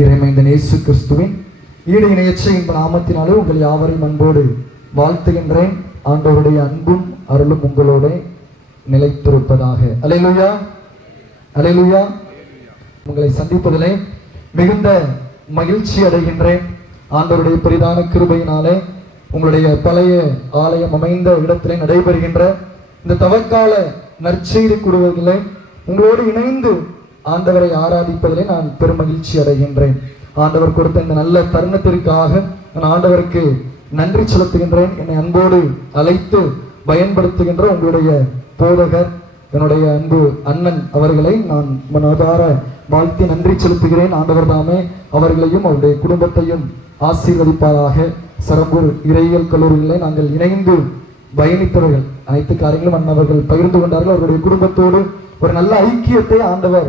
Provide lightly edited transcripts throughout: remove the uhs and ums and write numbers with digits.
இறைமைந்த இயேசு கிறிஸ்துவின் ஈடு இணையற்ற இந்த நாமத்தினாலே உங்கள் யாவரையும் அன்போடு வாழ்த்துகின்றேன். ஆண்டவருடைய அன்பும் அருளும் உங்களோட நிலைத்திருப்பதாக. அல்லேலூயா, அல்லேலூயா. உங்களை சந்திப்பதிலே மிகுந்த மகிழ்ச்சி அடைகின்றேன். ஆண்டவருடைய பெரிதான கிருபையினாலே உங்களுடைய பழைய ஆலயம் அமைந்த இடத்திலே நடைபெறுகின்ற இந்த தவக்கால நற்செய்தி கூறுவதிலே உங்களோடு இணைந்து ஆண்டவரை ஆராதிப்பதிலே நான் பெரும் மகிழ்ச்சி அடைகின்றேன். ஆண்டவர் கொடுத்த இந்த நல்ல தருணத்திற்காக நான் ஆண்டவருக்கு நன்றி செலுத்துகின்றேன். என்னை அன்போடு அழைத்து பயன்படுத்துகின்ற உங்களுடைய போதகர் என்னுடைய அன்பு அண்ணன் அவர்களை நான் மனதார வாழ்த்தி நன்றி செலுத்துகிறேன். ஆண்டவர் தாமே அவர்களையும் அவருடைய குடும்பத்தையும் ஆசீர்வதிப்பாராக. சரம்பூர் இறையியல் கல்லூரியிலே நாங்கள் இணைந்து பயணித்தவர்கள் அனைத்து காரியங்களும் அண்ணவர்கள் பகிர்ந்து கொண்டார்கள். அவருடைய குடும்பத்தோடு ஒரு நல்ல ஐக்கியத்தை ஆண்டவர்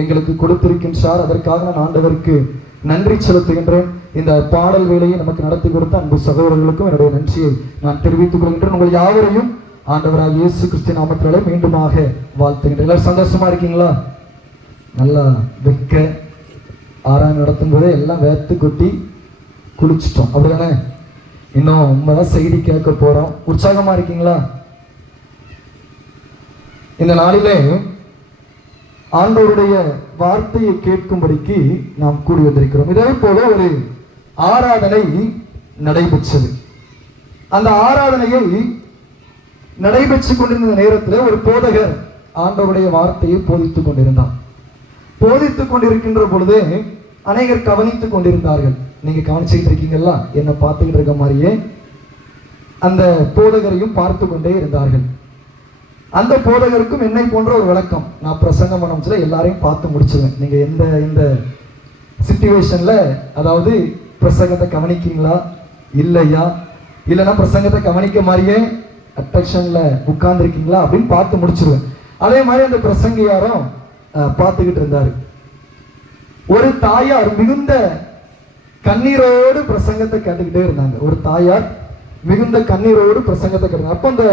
எங்களுக்கு கொடுத்திருக்கின்றார். அதற்காக நான் ஆண்டவருக்கு நன்றி செலுத்துகின்றேன். இந்த பாடல் வேலையை நமக்கு நடத்தி கொடுத்த அன்பு சகோதரர்களுக்கும் என்னுடைய நன்றியை நான் தெரிவித்துக் கொள்கின்றேன். உங்கள் யாவரையும் ஆண்டவராக இயேசு கிறிஸ்து நாமத்தினாலே மீண்டுமாக வாழ்த்துகின்றேன். எல்லாரும் சந்தோஷமா இருக்கீங்களா? நல்லா வெக்க ஆராய்ச்சி நடத்தும் போதே எல்லாம் வேத்து கொட்டி குளிச்சிட்டோம், அப்படிதானே? இன்னும் உண்மைதான் செய்தி கேட்க போறோம். உற்சாகமா இருக்கீங்களா? இந்த நாளிலே ஆண்டவருடைய வார்த்தையை கேட்கும்படிக்கு நாம் கூடி வந்திருக்கிறோம். இதே போல ஒரு ஆராதனை நடைபெற்றது. அந்த ஆராதனையை நடைபெற்றுக் கொண்டிருந்த நேரத்தில் ஒரு போதகர் ஆண்டவருடைய வார்த்தையை போதித்துக் கொண்டிருந்தார். போதித்துக் கொண்டிருக்கின்ற பொழுது அநேகர் கவனித்துக் கொண்டிருந்தார்கள். நீங்க கவனிச்சுக்கிட்டு இருக்கீங்களா? என்ன பார்த்துக்கிட்டு இருக்க மாதிரியே அந்த போதகரையும் பார்த்து கொண்டே இருந்தார்கள். அந்த போதகருக்கும் என்னை போன்ற ஒரு விளக்கம். நான் பிரசங்கம் பண்ண எல்லாரையும் பார்த்து முடிச்சுவேன். நீங்க எந்த சிச்சுவேஷன்ல, அதாவது பிரசங்கத்தை கவனிக்கீங்களா இல்லையா, இல்லைன்னா பிரசங்கத்தை கவனிக்க மாதிரியே அட்ராக்ஷன்ல உட்கார்ந்து இருக்கீங்களா அப்படின்னு பார்த்து முடிச்சிருவேன். அதே மாதிரி அந்த பிரசங்கியாரும் பார்த்துக்கிட்டு இருந்தாரு. ஒரு தாயார் மிகுந்த கண்ணீரோடு பிரசங்கத்தை கேட்டுக்கிட்டே இருந்தாங்க. ஒரு தாயார் மிகுந்த கண்ணீரோடு பிரசங்கத்தை கேட்டாங்க. அப்ப அந்த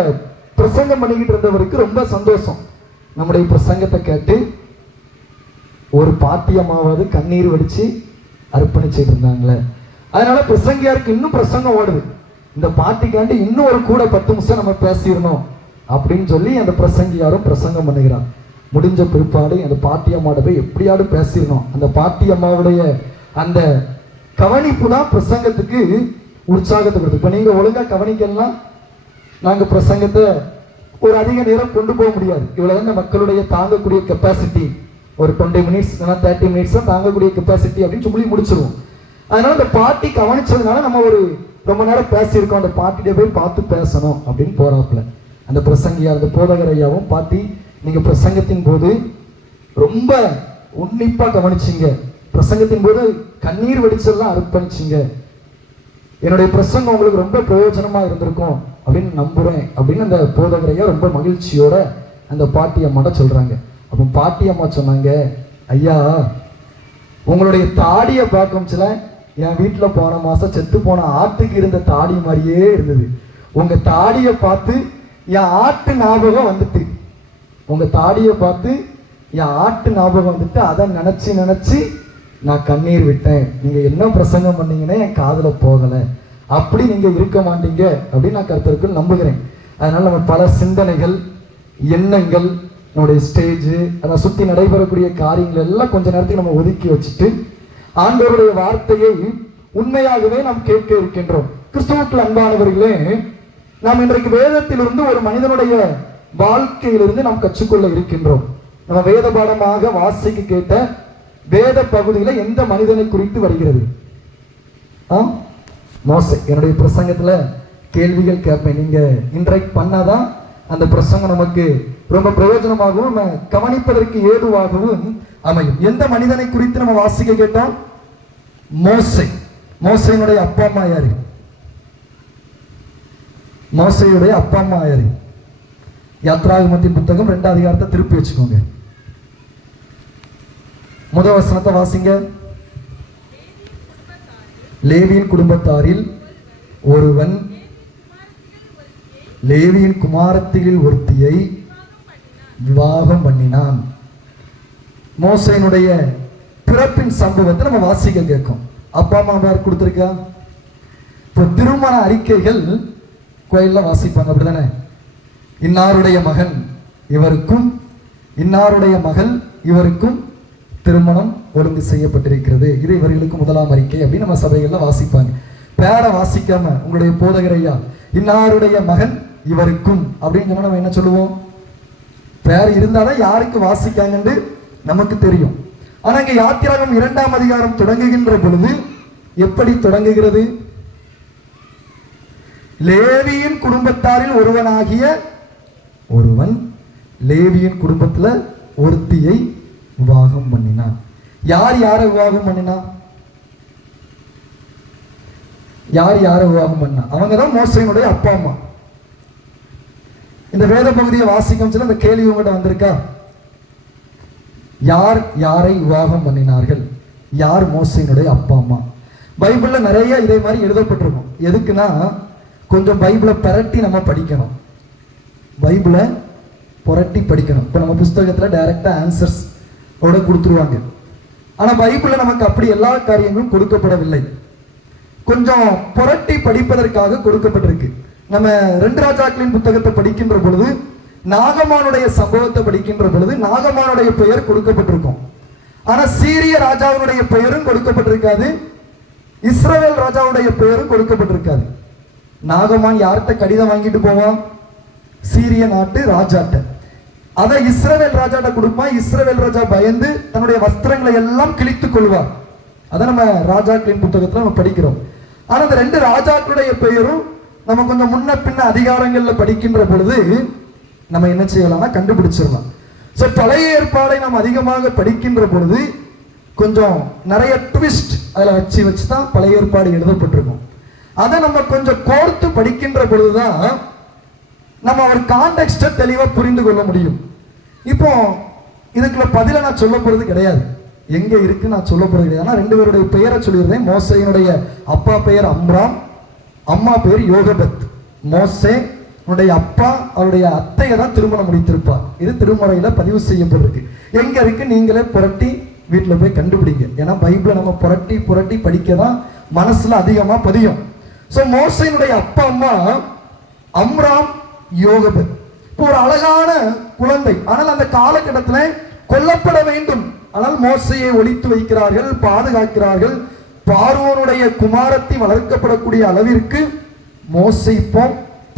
பிரசங்கம் பண்ணிக்கிட்டு இருந்தவருக்கு ரொம்ப சந்தோஷம். நம்முடைய பிரசங்கத்தை கேட்டு ஒரு பாட்டியம்மாவது கண்ணீர் வடிச்சு அர்ப்பணிச்சுட்டு இருந்தாங்களே, அதனால பிரசங்கியாருக்கு இன்னும் பிரசங்கம் ஓடுது. இந்த பாட்டிக்காண்டி இன்னும் ஒரு கூட 10 நிமிஷம் நம்ம பேசிடணும் அப்படின்னு சொல்லி அந்த பிரசங்கியாரும் பிரசங்கம் பண்ணுகிறார். முடிஞ்ச பிற்பாடு அந்த பாட்டியம்மாவோட போய் எப்படியாவது பேசிடணும். அந்த பாட்டியம்மாவுடைய அந்த கவனிப்பு தான் பிரசங்கத்துக்கு உற்சாகத்தை கொடுத்து. இப்போ நீங்க ஒழுங்கா கவனிக்கலாம், நாங்க பிரசங்கத்தை ஒரு அதிக நேரம் கொண்டு போக முடியாது. இவ்வளவு மக்களுடைய தாங்கக்கூடிய கெப்பாசிட்டி ஒரு 20 மினிட்ஸ் 30 மினிட்ஸ் தான் தாங்கக்கூடிய கெப்பாசிட்டி அப்படின்னு சொல்லி முடிச்சிருவோம். அதனால அந்த பாட்டி கவனிச்சதுனால நம்ம ஒரு ரொம்ப நேரம் பேசியிருக்கோம். அந்த பாட்டிகிட்ட போய் பார்த்து பேசணும் அப்படின்னு போறாப்புல அந்த பிரசங்கியா அந்த போதகர் ஐயாவும், பாட்டி நீங்க பிரசங்கத்தின் போது ரொம்ப உன்னிப்பா கவனிச்சிங்க, பிரசங்கத்தின் போது கண்ணீர் வெடிச்செல்லாம் அர்ப்பணிச்சிங்க, என்னுடைய பிரசங்கம் உங்களுக்கு ரொம்ப பிரயோஜனமா இருந்திருக்கும் அப்படின்னு நம்புறேன் அப்படின்னு அந்த போதகரையா ரொம்ப மகிழ்ச்சியோட அந்த பாட்டி அம்மாட்ட சொல்றாங்க. அப்போ பாட்டி அம்மா சொன்னாங்க, ஐயா உங்களுடைய தாடியை பார்க்கும்ல என் வீட்டில் போன மாசம் செத்து போன ஆட்டுக்கு இருந்த தாடி மாதிரியே இருந்தது. உங்க தாடியை பார்த்து என் ஆட்டு ஞாபகம் வந்துட்டு, உங்க தாடியை பார்த்து என் ஆட்டு ஞாபகம் வந்துட்டு, அதை நினைச்சு நான் கண்ணீர் விட்டேன். நீங்க என்ன பிரசங்கம் பண்ணீங்கன்னா என் காதுல போகல, அப்படி நீங்க இருக்க மாட்டீங்க அப்படின்னு நான் கர்த்தருக்கு நம்புகிறேன். அதனால நம்ம பல சிந்தனைகள் எண்ணங்கள் நம்முடைய ஸ்டேஜ் அதை சுற்றி நடைபெறக்கூடிய காரியங்கள் எல்லாம் கொஞ்ச நேரத்துக்கு நம்ம ஒதுக்கி வச்சுட்டு ஆண்டவருடைய வார்த்தையை உண்மையாகவே நாம் கேட்க இருக்கின்றோம். கிறிஸ்துவுக்குள் அன்பானவர்களே, நாம் இன்றைக்கு வேதத்திலிருந்து ஒரு மனிதனுடைய வாழ்க்கையிலிருந்து நாம் கற்றுக்கொள்ள இருக்கின்றோம். நம்ம வேத பாடமாக வாசிக்க கேட்ட வேத பகுதியில எந்த மனிதனை குறித்து வருகிறது? மோசே. என்னுடைய பிரசங்கத்துல கேள்விகள் கேட்பேன், நீங்க இன்றைக்கு பண்ணாதான் அந்த பிரசங்கம் நமக்கு ரொம்ப பிரயோஜனமாகவும் நம்ம கவனிப்பதற்கு ஏதுவாகவும் அமையும். எந்த மனிதனை குறித்து நம்ம வாசிக்க கேட்டோம்? மோசே. மோசையினுடைய அப்பா அம்மா யாரு? மோசையுடைய அப்பா அம்மா யாரு? யாத்ராகமத்தின் புத்தகம் 2ஆம் அதிகாரத்தை திருப்பி வச்சுக்கோங்க. முதல் வசனத்தை வாசிங்க. லேவியின் குடும்பத்தாரில் ஒருவன் லேவியின் குமாரத்திகளில் ஒருத்தியை விவாகம் பண்ணினான். மோசேயினுடைய பிறப்பின் சம்பவத்தை நம்ம வாசிக்க கேட்கும். அப்பா அம்மா யார் கொடுத்துருக்கா? இப்போ திருமண அறிக்கைகள் கோயில்ல வாசிப்பாங்க, அப்படிதானே? இன்னாருடைய மகன் இவருக்கும் இன்னாருடைய மகள் இவருக்கும் திருமணம் ஒழுங்கு செய்யப்பட்டிருக்கிறது, இது இவர்களுக்கு முதலாம் அறிக்கை அப்படின்னு நம்ம சபைகள்ல வாசிப்பாங்க. பேரை வாசிக்காம உங்களுடைய போதகர் ஐயா இன்னாருடைய மகன் இவருக்கும் அப்படின்னு சொன்னா நம்ம என்ன சொல்லுவோம்? பேர் இருந்தாதான் யாருக்கு வாசிக்காங்கன்னு நமக்கு தெரியும். ஆனா இங்க யாத்திராகம் 2ஆம் அதிகாரம் தொடங்குகின்ற பொழுது எப்படி தொடங்குகிறது? லேவியின் குடும்பத்தாரில் ஒருவனாகிய ஒருவன் லேவியின் குடும்பத்துல ஒருத்தியை விவாகம் பண்ணினான். யார் யாரை விவாகம் பண்ணினா? யார் யாரை விவாகம் பண்ணா? அவங்கதான் மோசேயினுடைய அப்பா அம்மா. இந்த வேத பகுதியை வாசிக்கும் சொல்ல இந்த கேள்வி உங்கள்கிட்ட வந்திருக்கா? யார் யாரை விவாகம் பண்ணினார்கள்? யார் மோசேயினுடைய அப்பா அம்மா? பைபிள்ல நிறைய இதே மாதிரி எழுதப்பட்டிருக்கும். எதுக்குன்னா கொஞ்சம் பைபிளை பிரட்டி நம்ம படிக்கணும், பைபிளை புரட்டி படிக்கணும். இப்போ நம்ம புஸ்தகத்துல டைரக்டா ஆன்சர்ஸ் ஓட கொடுத்துருவாங்க. ஆனா பைபிள்ல நமக்கு அப்படி எல்லா காரியங்களும் கொடுக்கப்படவில்லை, கொஞ்சம் புரட்டி படிப்பதற்காக கொடுக்கப்பட்டிருக்கு. நம்ம 2 ராஜாக்களின் புத்தகத்தை படிக்கின்ற பொழுது நாகமானுடைய சம்பவத்தை படிக்கின்ற பொழுது நாகமானுடைய பெயர் கொடுக்கப்பட்டிருக்கும். ஆனா சீரிய ராஜாவுடைய பெயரும் கொடுக்கப்பட்டிருக்காது, இஸ்ரவேல் ராஜாவுடைய பெயரும் கொடுக்கப்பட்டிருக்காது. நாகமான் யார்கிட்ட கடிதம் வாங்கிட்டு போவான்? சீரிய நாட்டு ராஜாட்ட. அதை இஸ்ரவேல் ராஜாட்ட கொடுப்பான். இஸ்ரவேல் ராஜா பயந்து தன்னுடைய வஸ்திரங்களை எல்லாம் கிழித்துக் கொள்வார். அதை நம்ம ராஜாக்களின் புத்தகத்துல நம்ம படிக்கிறோம். ஆனா அந்த 2 ராஜாக்களுடைய பெயரும் நம்ம கொஞ்சம் முன்ன பின்ன அதிகாரங்கள்ல படிக்கின்ற பொழுது நம்ம என்ன செய்யலாம்னா கண்டுபிடிச்சிடலாம். சோ பழைய ஏற்பாடை நாம் அதிகமாக படிக்கின்ற பொழுது கொஞ்சம் நிறைய ட்விஸ்ட் அதில் வச்சு தான் பழைய ஏற்பாடு எழுதப்பட்டிருக்கும். அதை நம்ம கொஞ்சம் கோர்த்து படிக்கின்ற பொழுதுதான் நம்ம ஒரு கான்டெக்ஸ்டை தெளிவா புரிந்து கொள்ள முடியும். இப்போ இதுக்குள்ள பதில நான் சொல்ல போறது கிடையாது, எங்க இருக்கு நான் சொல்ல போறது கிடையாது. ஆனா 2 பேருடைய பெயரை சொல்லியிருந்தேன். மோசேயினுடைய அப்பா பெயர் அம்ராம், அம்மா பெயர் யோகபத். மோசே உன்னுடைய அப்பா அவருடைய அத்தையை தான் திருமணம் முடித்திருப்பார். இது திருமறையில பதிவு செய்யப்பட்டிருக்கு. எங்க இருக்கு நீங்களே புரட்டி வீட்டுல போய் கண்டுபிடிங்க. ஏன்னா பைபிளை நம்ம புரட்டி புரட்டி படிக்க தான் மனசுல அதிகமா பதியும். சோ மோசேயினுடைய அப்பா அம்மா அம்ராம், யோகபத். இப்போ ஒரு அழகான குழந்தை, ஆனால் அந்த காலகட்டத்தில் கொல்லப்பட வேண்டும். ஆனால் மோசையை ஒளித்து வைக்கிறார்கள், பாதுகாக்கிறார்கள். பார்வோனுடைய குமாரத்தி வளர்க்கப்படக்கூடிய அளவிற்கு மோசே இப்போ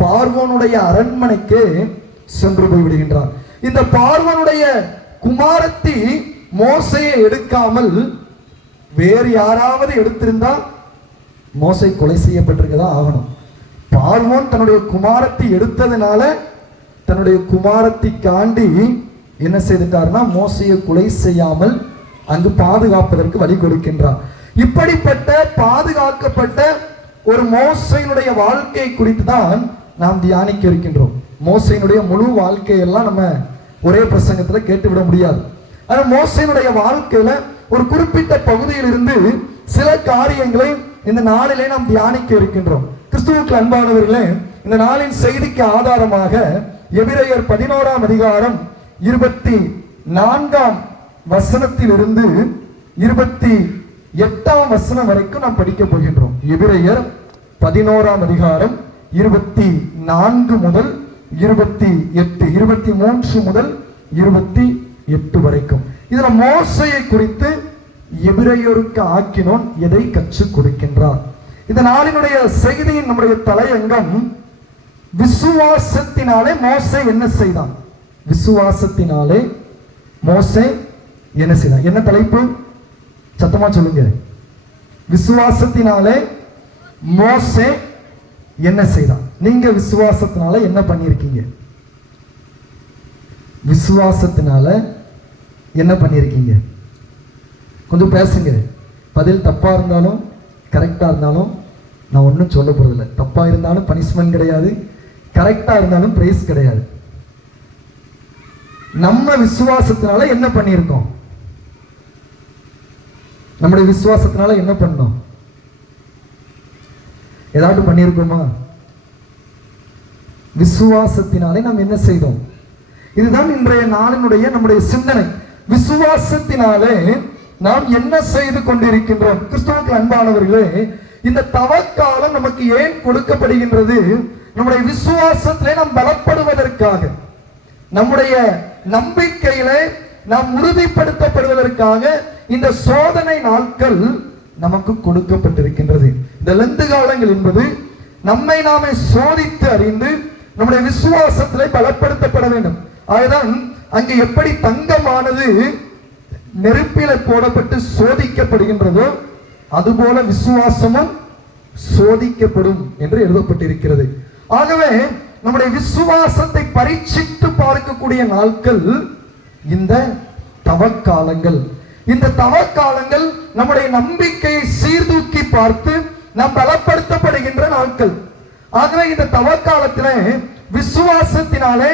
பார்வோனுடைய அரண்மனைக்கு சென்று போய் விடுகின்றார். இந்த பார்வோனுடைய குமாரத்தி மோசையை எடுக்காமல் வேறு யாராவது எடுத்திருந்தா மோசை கொலை செய்யப்பட்டிருக்கதான் ஆகணும். பார்வோன் தன்னுடைய குமாரத்தை எடுத்ததுனால தன்னுடைய குமாரத்திக்காண்டி என்ன செய்துட்டார்னா மோசையை கொலை செய்யாமல் அங்கு பாதுகாப்பதற்கு வழி கொடுக்கின்றார். இப்படிப்பட்ட பாதுகாக்கப்பட்ட ஒரு மோசையினுடைய வாழ்க்கை குறித்து தான் நாம் தியானிக்க இருக்கின்றோம். மோசையினுடைய முழு வாழ்க்கையெல்லாம் நம்ம ஒரே பிரசங்கத்துல கேட்டுவிட முடியாது. ஆனா மோசையினுடைய வாழ்க்கையில ஒரு குறிப்பிட்ட பகுதியில் இருந்து சில காரியங்களை இந்த நாளிலே நாம் தியானிக்க இருக்கின்றோம். கிறிஸ்துவுக்கு அன்பானவர்களே, இந்த நாளின் செய்திக்கு ஆதாரமாக எபிரேயர் 11ஆம் அதிகாரம் 24ஆம் வசனத்திலிருந்து 28ஆம் வசனம் வரைக்கும் நாம் படிக்க போகின்றோம். எபிரேயர் 11ஆம் அதிகாரம் 24 முதல் 28, 23 முதல் 28 வரைக்கும். இதுல மோசையை குறித்து எபிரேயருக்கு ஆக்கினோன் எதை கற்றுக் கொடுக்கின்றார். இந்த நாளினுடைய செய்தியின் நம்முடைய தலையங்கம் விசுவாசத்தினாலே மோசே என்ன செய்தான். விசுவாசத்தினாலே மோசே என்ன செய்தான்? என்ன தலைப்பு? சத்தமா சொல்லுங்க. விசுவாசத்தினாலே மோசே என்ன செய்தான்? நீங்க விசுவாசத்தினால என்ன பண்ணிருக்கீங்க? விசுவாசத்தினால என்ன பண்ணிருக்கீங்க? கொஞ்சம் பேசுங்க. பதில் தப்பா இருந்தாலும் கரெக்டா இருந்தாலும் நான் ஒன்றும் சொல்ல போறதில்லை. தப்பா இருந்தாலும் பனிஷ்மெண்ட் கிடையாது, கரெக்டா இருந்தாலும் பிரைஸ் கிடையாது. நம்ம விசுவாசத்தினால என்ன பண்ணியிருக்கோம்? நம்முடைய விசுவாசத்தினால என்ன பண்ணோம்? ஏதாவது பண்ணியிருக்கோமா? விசுவாசத்தினாலே நாம் என்ன செய்தோம்? இதுதான் இன்றைய நாளினுடைய நம்முடைய சிந்தனை. விசுவாசத்தினாலே நாம் என்ன செய்து கொண்டிருக்கின்றோம்? கிறிஸ்துவுக்கு அன்பானவர்களே, இந்த தவக்காலம் நமக்கு ஏன் கொடுக்கப்படுகின்றது? நம்முடைய விசுவாசத்திலே நாம் பலப்படுவதற்காக, நம்முடைய நம்பிக்கையிலே நாம் உறுதிப்படுத்தப்படுவதற்காக இந்த சோதனை நாட்கள் நமக்கு கொடுக்கப்பட்டிருக்கின்றது. இந்த லெந்து காலங்கள் என்பது நம்மை நாமே சோதித்து அறிந்து நம்முடைய விசுவாசத்திலே பலப்படுத்தப்பட வேண்டும். அதுதான் அங்கு எப்படி தங்கமானது நெருப்பில போடப்பட்டு சோதிக்கப்படுகின்றதோ அதுபோல விசுவாசமும் சோதிக்கப்படும் என்று எழுதப்பட்டிருக்கிறது. ஆகவே நம்முடைய விசுவாசத்தை பரீட்சித்து பார்க்கக்கூடிய நாட்கள் இந்த தவக்காலங்கள். இந்த தவக்காலங்கள் நம்முடைய நம்பிக்கையை சீர்தூக்கி பார்த்து நாம் பலப்படுத்தப்படுகின்ற நாட்கள். ஆகவே இந்த தவக்காலத்திலே விசுவாசத்தினாலே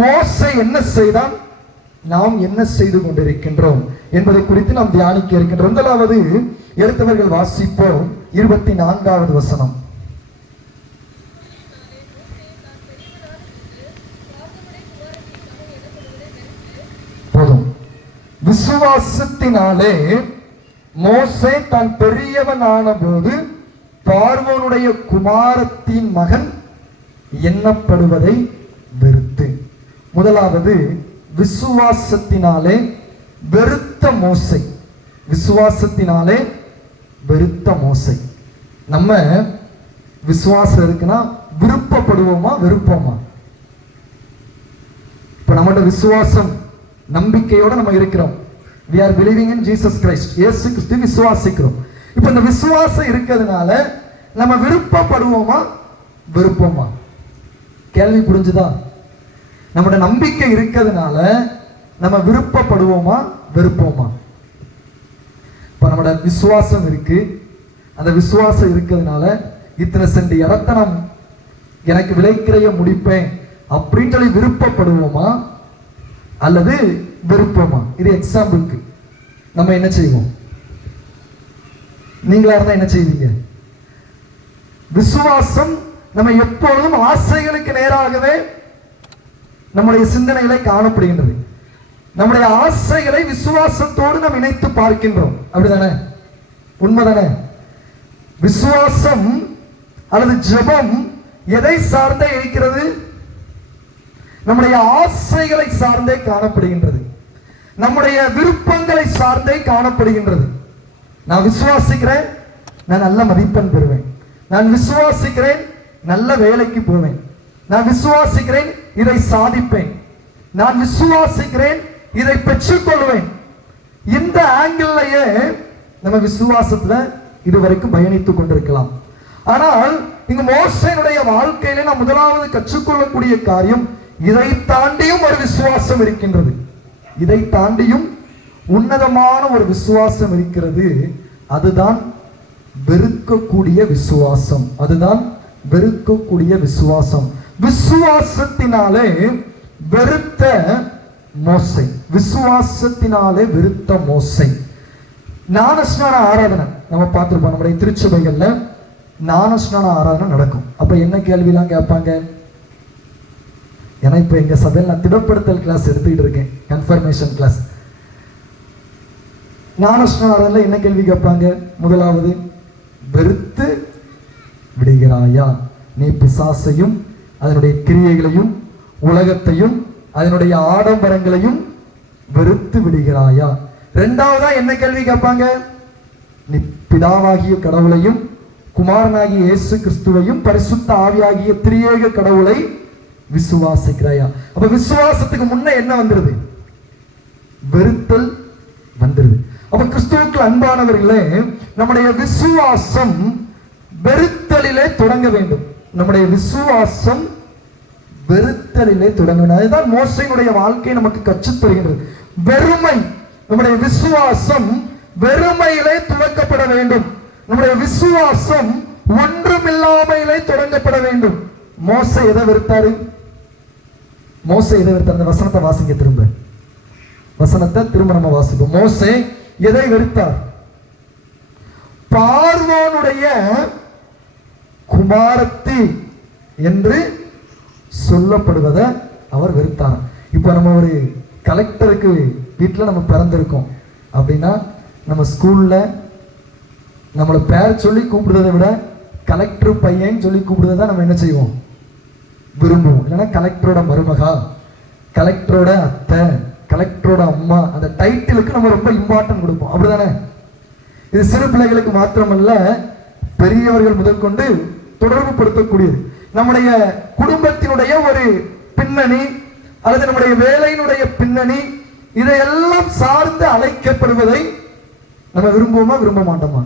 மோசே என்ன செய்தான், நாம் என்ன செய்து கொண்டிருக்கின்றோம் என்பதை குறித்து நாம் தியானிக்க இருக்கின்றோம். முதலாவது எடுத்தவர்கள் வாசிப்போம் 24வது வசனம். போதும். விசுவாசத்தினாலே மோசே தான் பெரியவனான போது பார்வோனுடைய குமாரத்தின் மகன் எண்ணப்படுவதை வெறுத்து. முதலாவது விசுவாசத்தினாலே வெறுத்த மோசே. விசுவாசத்தினாலே வெறுத்த மோசே. நம்ம விசுவாசம் இருக்குன்னா விருப்பப்படுவோமா வெறுப்போமா? இப்ப நம்மகிட்ட விசுவாசம் நம்பிக்கையோட நம்ம இருக்கிறோம். we are believing in Jesus Christ. இயேசு கிறிஸ்து விசுவாசிக்கிறோம். இப்ப இந்த விசுவாசம் இருக்கிறதுனால நம்ம விருப்பப்படுவோமா வெறுப்போமா? கேள்வி புரிஞ்சுதா? நம்முடைய நம்பிக்கை இருக்கிறதுனால நம்ம விருப்பப்படுவோமா வெறுப்போமா? இப்ப நம்மளோட விசுவாசம் இருக்கு. அந்த விசுவாசம் இருக்கிறதுனால இத்தனை சென்ட் இடத்தை நான் எனக்கு விலைக்கிறைய முடிப்பேன் அப்படின்னு சொல்லி விருப்பப்படுவோமா அல்லது வெறுப்போமா? இது எக்ஸாம்பிளுக்கு. நம்ம என்ன செய்வோம்? நீங்களா இருந்தா என்ன செய்வீங்க? விசுவாசம் நம்ம எப்பொழுதும் ஆசைகளுக்கு நேராகவே நம்முடைய சிந்தனைகளை காணப்படுகின்றது. நம்முடைய ஆசைகளை விசுவாசத்தோடு நாம் இணைத்து பார்க்கின்றோம். அப்படிதானே? உண்மைதானே? விசுவாசம் அல்லது ஜெபம் எதை சார்ந்தே இருக்கிறது? நம்முடைய ஆசைகளை சார்ந்தே காணப்படுகின்றது. நம்முடைய விருப்பங்களை சார்ந்தே காணப்படுகின்றது. நான் விசுவாசிக்கிறேன், நான் நல்ல மதிப்பெண் பெறுவேன். நான் விசுவாசிக்கிறேன், நல்ல வேலைக்கு போவேன். நான் விசுவாசிக்கிறேன், இதை சாதிப்பேன். நான் விசுவாசிக்கிறேன், இதை பெற்றுக்கொள்வேன். இந்த ஆங்கிள்லயே நம்ம விசுவாசத்துல இதுவரைக்கும் பயணித்துக் கொண்டிருக்கலாம். ஆனால் இங்க மோசேனுடைய வாழ்க்கையில நாம் முதலாவது கற்றுக்கொள்ளக்கூடிய காரியம், இதை தாண்டியும் ஒரு விசுவாசம் இருக்கின்றது. இதை தாண்டியும் உன்னதமான ஒரு விசுவாசம் இருக்கிறது. அதுதான் வெறுக்கக்கூடிய விசுவாசம். அதுதான் வெறுக்கக்கூடிய விசுவாசம். விசுவாசத்தினாலே வெறுத்த மோசே. விசுவாசத்தினாலே வெறுத்த மோசே. ஞானஸ்நான ஆராதனை நம்ம பார்த்திருப்போம். நம்முடைய திருச்சபைகள்ல ஞானஸ்நான ஆராதனை நடக்கும். அப்ப என்ன கேள்விலாம் கேட்பாங்க? ஏன்னா இப்ப எங்க சபையில் நான் திடப்படுத்தல் கிளாஸ் எடுத்துக்கிட்டு இருக்கேன், கன்ஃபர்மேஷன் கிளாஸ். ஞானஸ்நான ஆராதனையில் என்ன கேள்வி கேட்பாங்க? முதலாவது, வெறுத்து விடுகிறாயா? நீ பிசாசையும் அதனுடைய கிரியைகளையும் உலகத்தையும் அதனுடைய ஆடம்பரங்களையும் வெறுத்து விடுகிறாயா? இரண்டாவதா என்ன கேள்வி கேட்பாங்க? நீ பிதாவாகிய கடவுளையும் குமாரனாகிய இயேசு கிறிஸ்துவையும் பரிசுத்த ஆவியாகிய திரியேக கடவுளை விசுவாசிக்கிறாயா? அப்ப விசுவாசத்துக்கு முன்ன என்ன வந்துருது? வெறுத்தல் வந்துருது. அப்ப கிறிஸ்துவுக்கு அன்பானவர்களே, நம்முடைய விசுவாசம் வெறுத்தலிலே தொடங்க வேண்டும். நம்முடைய விசுவாசம் வெறுத்தலிலே தொடங்க வேண்டும். அதுதான் மோசேயினுடைய வாழ்க்கை நமக்கு கற்றுத் தருகின்றது. வெறுமை. நம்முடைய விசுவாசம் வெறுமையிலே துவக்கப்பட வேண்டும். நம்முடைய விசுவாசம் ஒன்றுமில்லாமையிலே தொடங்கப்பட வேண்டும். மோசே எதை வெறுத்தாரு? மோசே எதை வெறுத்தார்? அந்த வசனத்தை வாசிங்க திரும்ப. வசனத்தை திரும்ப நம்ம வாசிப்போம். மோசே எதை வெறுத்தார்? பார்வோனுடைய குமாரத்தி என்று சொல்லப்படுவதை அவர் வெறுத்தார். இப்ப நம்ம ஒரு கலெக்டருக்கு வீட்டில் நம்ம பிறந்திருக்கோம் அப்படின்னா நம்ம ஸ்கூல்ல நம்மளை பேர் சொல்லி கூப்பிடுறதை விட கலெக்டர் பையன் சொல்லி கூப்பிடுறதை தான் நம்ம என்ன செய்வோம், விரும்புவோம். இல்லைன்னா கலெக்டரோட மருமகா, கலெக்டரோட அத்தை, கலெக்டரோட அம்மா, அந்த டைட்டிலுக்கு நம்ம ரொம்ப இம்பார்ட்டன்ட் கொடுப்போம். அப்படிதானே? இது சிறு பிள்ளைகளுக்கு மாத்திரமல்ல, பெரியவர்கள் முதற்கொண்டு தொடர்பு படுத்தக்கூடியது. நம்முடைய குடும்பத்தினுடைய ஒரு பின்னணி அல்லது நம்முடைய வேலையினுடைய பின்னணி, இதையெல்லாம் சார்ந்து அழைக்கப்படுவதை நம்ம விரும்புவோமா விரும்ப மாட்டோமா?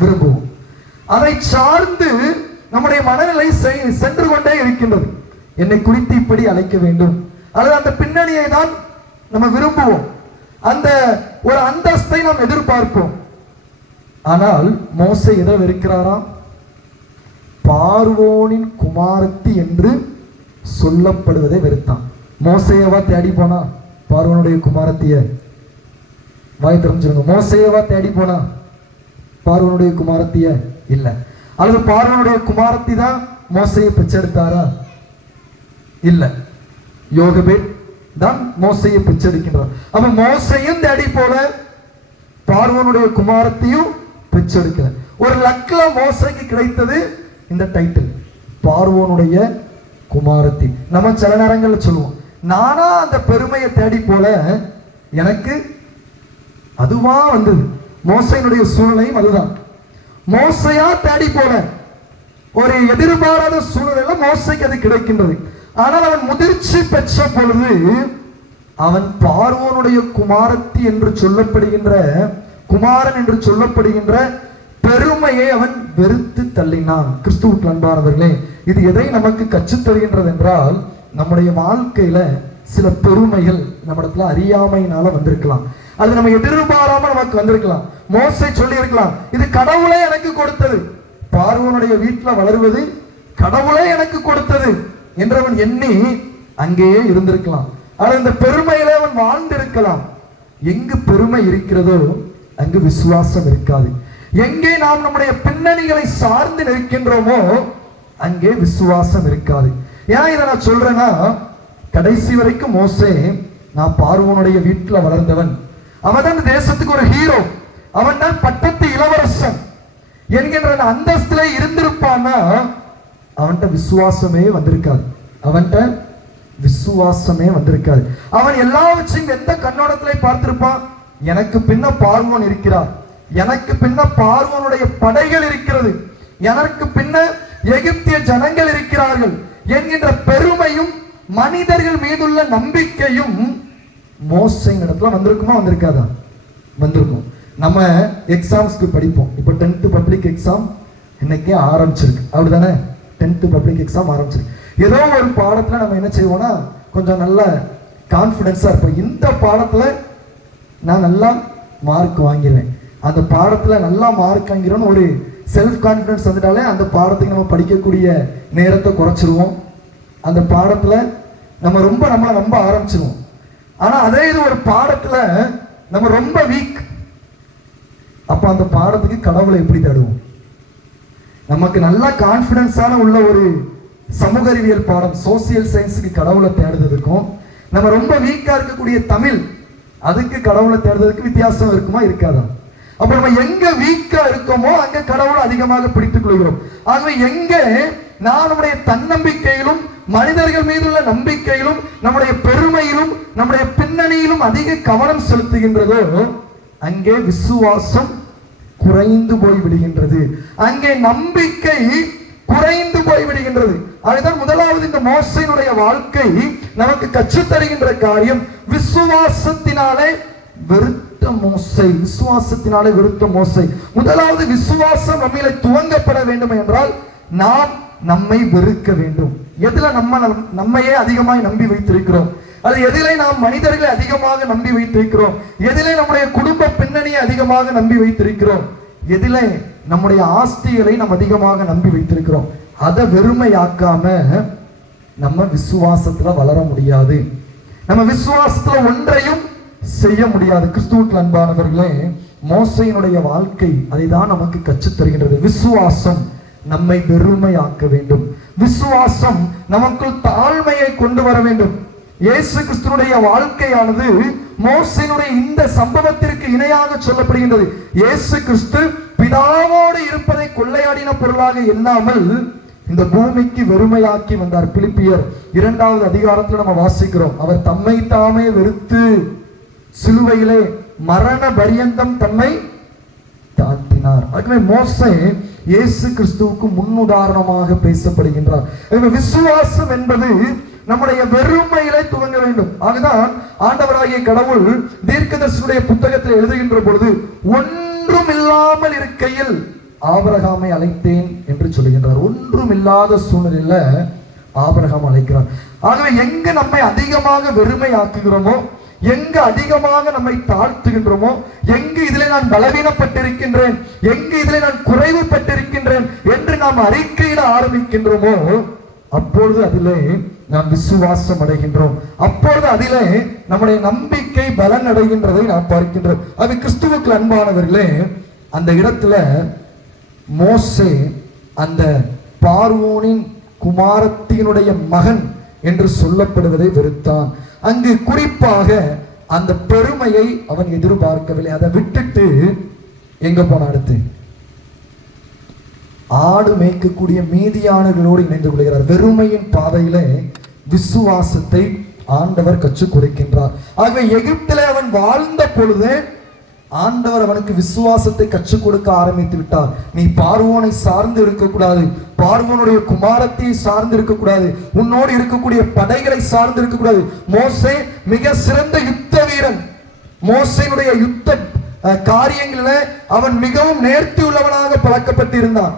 விரும்புவோம். அதை சார்ந்து நம்முடைய மனநிலை சென்று கொண்டே இருக்கின்றது. என்னை குறித்து இப்படி அழைக்க வேண்டும் அல்லது அந்த பின்னணியை தான் நம்ம விரும்புவோம். அந்த ஒரு அந்தஸ்தை நாம் எதிர்பார்ப்போம். ஆனால் மோசே எதை வெறுக்கிறாராம்? பார்வோனின் குமாரத்தி என்று சொல்லப்படுவதை வெறுத்தான். மோசேயவா தேடி போனா பார்வோனுடைய குமாரத்திய? வாய் திறந்துருங்க. மோசேயவா தேடி போனா பார்வோனுடைய குமாரத்திய? இல்ல. அல்லது பார்வோனுடைய குமாரத்தி தான் மோசையை பெற்றெடுத்தாரா? இல்ல. யோகபேத் தான் மோசையை பெற்றெடுக்கின்றார். அப்ப மோசையும் தேடி போல, பார்வோனுடைய குமாரத்தையும் பெற்றெடுக்கல. ஒரு லக்ல மோசைக்கு கிடைத்தது இந்த டைட்டில், பார்வோனுடைய குமாரத்தி. நம்ம சில நேரங்கள்ல சொல்லுவோம், நானா அந்த பெருமையை தேடி போல, எனக்கு அதுவா வந்தது. மோசையினுடைய சூழ்நிலையும் அதுதான். மோசையா தேடி போல, ஒரு எதிர்பாராத சூழ்நிலையில மோசைக்கு அது கிடைக்கின்றது. ஆனால் அவன் முதிர்ச்சி பெற்ற பொழுது அவன் பார்வோனுடைய குமாரத்தி என்று சொல்லப்படுகின்ற, குமாரன் என்று சொல்லப்படுகின்ற பெருமையை அவன் வெறுத்து தள்ளினான். கிறிஸ்துவுக்கு அன்பானவர்களே, இது எதை நமக்கு கற்றுத் தருகின்றது என்றால், நம்முடைய வாழ்க்கையில சில பெருமைகள் நம்மிடத்துல அறியாமையினால வந்திருக்கலாம், அது நம்ம எதிர்பாராம நமக்கு வந்திருக்கலாம். மோசே சொல்லி இருக்கலாம், இது கடவுளே எனக்கு கொடுத்தது, பார்வோனுடைய வீட்டில் வளருவது கடவுளே எனக்கு கொடுத்தது என்றவன் எண்ணி அங்கேயே இருந்திருக்கலாம். ஆனால் இந்த பெருமையில அவன் வாழ்ந்திருக்கலாம். எங்கு பெருமை இருக்கிறதோ அங்கு விசுவாசம் இருக்காது. எங்கே நாம் நம்முடைய பின்னணிகளை சார்ந்து நிற்கின்றோமோ அங்கே விசுவாசம் இருக்காது. ஏன் இதை நான் சொல்றேன்னா, கடைசி வரைக்கும் மோசே, நான் பார்வோனுடைய வீட்டில் வளர்ந்தவன், அவன் தான் தேசத்துக்கு ஒரு ஹீரோ, அவன் தான் பட்டத்து இளவரசன் என்கின்ற அந்தஸ்திலே இருந்திருப்பான்னா அவன்கிட்ட விசுவாசமே வந்திருக்காது. அவன்கிட்ட விசுவாசமே வந்திருக்காது. அவன் எல்லாவற்றையும் எந்த கண்ணோட்டத்திலே பார்த்திருப்பான்? எனக்கு பின்ன பார்வோன் இருக்கிறார், எனக்கு பின்ன பார்வோனுடைய படைகள் இருக்கிறது, எனக்கு பின்ன எகிப்திய ஜனங்கள் இருக்கிறார்கள் என்கின்ற பெருமையும் மனிதர்கள் மீதுள்ள நம்பிக்கையும் மோசையின் இடத்துல வந்திருக்குமா வந்திருக்காதா? வந்திருக்கும். நம்ம எக்ஸாம்ஸ்க்கு படிப்போம். இப்போ 10th பப்ளிக் எக்ஸாம் இன்னைக்கே ஆரம்பிச்சிருக்கு, அப்படிதானே? 10th பப்ளிக் எக்ஸாம் ஆரம்பிச்சிருக்கு. ஏதோ ஒரு பாடத்துல நம்ம என்ன செய்வோம்னா, கொஞ்சம் நல்ல கான்ஃபிடென்ஸா இருப்போம். இந்த பாடத்துல நான் நல்லா மார்க் வாங்கிடுவேன், அந்த பாடத்துல நல்லா மார்க் வாங்கிறோன்னு ஒரு செல்ஃப் கான்ஃபிடன்ஸ் வந்துட்டாலே அந்த பாடத்துக்கு நம்ம படிக்கக்கூடிய நேரத்தை குறைச்சிருவோம். அந்த பாடத்துல நம்ம ரொம்ப நம்மளை நம்ப ஆரம்பிச்சிருவோம். ஆனா அதே இது ஒரு பாடத்துல நம்ம ரொம்ப வீக், அப்ப அந்த பாடத்துக்கு கடவுளை எப்படி தேடுவோம்? நமக்கு நல்ல கான்ஃபிடன்ஸான உள்ள ஒரு சமூக அறிவியல் பாடம், சோசியல் சயின்ஸுக்கு கடவுளை தேடுறதுக்கும், நம்ம ரொம்ப வீக்கா இருக்கக்கூடிய தமிழ் அதுக்கு கடவுளை தேடுறதுக்கு வித்தியாசம் இருக்குமா இருக்காதா? அப்ப நம்ம எங்க வீக்கா இருக்கோமோ அங்க கடவுளை அதிகமாக பிடித்துக் கொள்கிறோம். ஆகவே எங்க நம்முடைய தன்னம்பிக்கையிலும் மனிதர்கள் மீதுள்ள நம்பிக்கையிலும் நம்முடைய பெருமையிலும் நம்முடைய பின்னணியிலும் அதிக கவனம் செலுத்துகின்றதோ அங்கே விசுவாசம் குறைந்து போய் விடுகின்றது, அங்கே நம்பிக்கை குறைந்து போய் விடுகின்றது. அதுதான் முதலாவது இந்த மோசையினுடைய வாழ்க்கை நமக்கு கற்றுத் தருகின்ற காரியம். விசுவாசத்தினாலே வெறுத்த மோசை, விசுவாசத்தினாலே வெறுத்த மோசை. முதலாவது விசுவாசம் நம்மிலே துவங்கப்பட வேண்டும் என்றால் நாம் நம்மை வெறுக்க வேண்டும். எதுல நம்மையே அதிகமாய் நம்பி வைத்திருக்கிறோம், அது எதிலே நாம் மனிதர்களை அதிகமாக நம்பி வைத்திருக்கிறோம், எதிலே நம்முடைய குடும்ப பின்னணியை அதிகமாக நம்பி வைத்திருக்கிறோம், எதிலே நம்முடைய ஆஸ்திகளை நாம் அதிகமாக நம்பி வைத்திருக்கிறோம், அதை வெறுமையாக்காம நம்ம விசுவாசத்துல வளர முடியாது, நம்ம விசுவாசத்துல ஒன்றையும் செய்ய முடியாது. கிறிஸ்துவுக்கு அன்பானவர்களே, மோசையினுடைய வாழ்க்கை அதை தான் நமக்கு கற்றுத் தருகின்றது. விசுவாசம் நம்மை வெறுமையாக்க வேண்டும், விசுவாசம் நமக்குள் தாழ்மையை கொண்டு வர வேண்டும். இயேசு கிறிஸ்துனுடைய வாழ்க்கையானது மோசேயினுடைய இந்த சம்பவத்திற்கு இணையாக சொல்லப்படுகின்றது. இயேசு கிறிஸ்து பிதாவோடு இருப்பதை கொள்ளையாடின பொருளாக எண்ணாமல் இந்த பூமிக்கு வெறுமையாக்கி வந்தார். பிலிப்பியர் 2வது அதிகாரத்தில் நம்ம வாசிக்கிறோம், அவர் தம்மை தாமே வெறுத்து சிலுவையிலே மரண பரியந்தம் தம்மை தாழ்த்தினார். ஆகவே மோசே இயேசு கிறிஸ்துவுக்கு முன்னுதாரணமாக பேசப்படுகின்றார். விசுவாசம் என்பது நம்முடைய வெறுமையிலே துவங்க வேண்டும். அதுதான் ஆண்டவராகிய கடவுள் தீர்க்கதரிசியுடைய புத்தகத்தில் எழுதுகின்ற பொழுது ஒன்றும் இல்லாமல் இருக்கையில் ஆபிரகாமை அழைத்தேன் என்று சொல்லுகின்றார். ஒன்றும் இல்லாத சூழ்நிலையில ஆபிரகாம் அழைக்கிறார். ஆகவே எங்கு நம்மை அதிகமாக வெறுமையாக்குகிறோமோ, எங்கு அதிகமாக நம்மை தாழ்த்துகின்றோமோ, எங்கு இதிலே நான் பலவீனப்பட்டிருக்கின்றேன், எங்கு இதிலே நான் குறைவுபட்டிருக்கின்றேன் என்று நாம் அறிக்கையிட ஆரம்பிக்கின்றோமோ, அப்பொழுது அதிலே நாம் விசுவாசம் அடைகின்றோம். அப்பொழுது அதிலே நம்முடைய நம்பிக்கை பலன் அடைகின்றதை நாம் பார்க்கின்றோம். அது கிறிஸ்துவுக்கு அன்பானவர்களே, அந்த இடத்துல மோசே அந்த பார்வோனின் குமாரத்தினுடைய மகன் என்று சொல்லப்படுவதை வெறுத்தான். அங்கு குறிப்பாக அந்த பெருமையை அவன் எதிர்பார்க்கவில்லை. அதை விட்டுட்டு எங்க போன, அடுத்து ஆடு மேய்க்கக்கூடிய மீதியானவர்களோடு இணைந்து கொள்கிறார். வெறுமையின் பாதையில விசுவாசத்தை ஆண்டவர் கற்றுக் கொடுக்கின்றார். ஆகவே எகிப்திலே அவன் வாழ்ந்த பொழுது ஆண்டவர் அவனுக்கு விசுவாசத்தை கற்றுக் கொடுக்க ஆரம்பித்து விட்டார். நீ பார்வோனை சார்ந்து இருக்கக்கூடாது, பார்வோனுடைய குமாரத்தை சார்ந்து இருக்கக்கூடாது, உன்னோடு இருக்கக்கூடிய படைகளை சார்ந்து இருக்கக்கூடாது. மோசே மிக சிறந்த யுத்த வீரன். மோசேனுடைய யுத்த காரியங்களில அவன் மிகவும் நேர்த்தி உள்ளவனாக பழக்கப்பட்டிருந்தான்.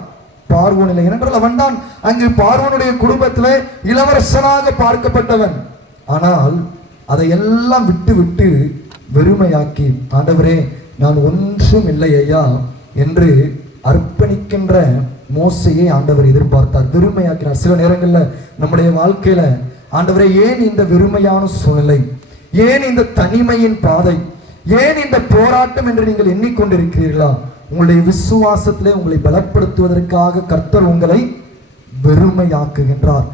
பார்வோனில் ஏனென்றால் அவன் தான் அங்கு பார்வோனுடைய குடும்பத்தில் இளவரசனாக பார்க்கப்பட்டவன். ஆனால் அதையெல்லாம் விட்டு விட்டு வெறுமையாக்கி, ஆண்டவரே நான் ஒன்றும் இல்லை ஐயா என்று அர்ப்பணிக்கின்ற மோசையை ஆண்டவர் எதிர்பார்த்தார், வெறுமையாக்கினார். சில நேரங்களில் நம்முடைய வாழ்க்கையில ஆண்டவரே ஏன் இந்த வெறுமையான சூழ்நிலை, ஏன் இந்த தனிமையின் பாதை, ஏன் இந்த போராட்டம் என்று நீங்கள் எண்ணிக்கொண்டிருக்கிறீர்களா? உங்களுடைய விசுவாசத்திலே உங்களை பலப்படுத்துவதற்காக கர்த்தர் உங்களை வெறுமையாக்குகின்றார்.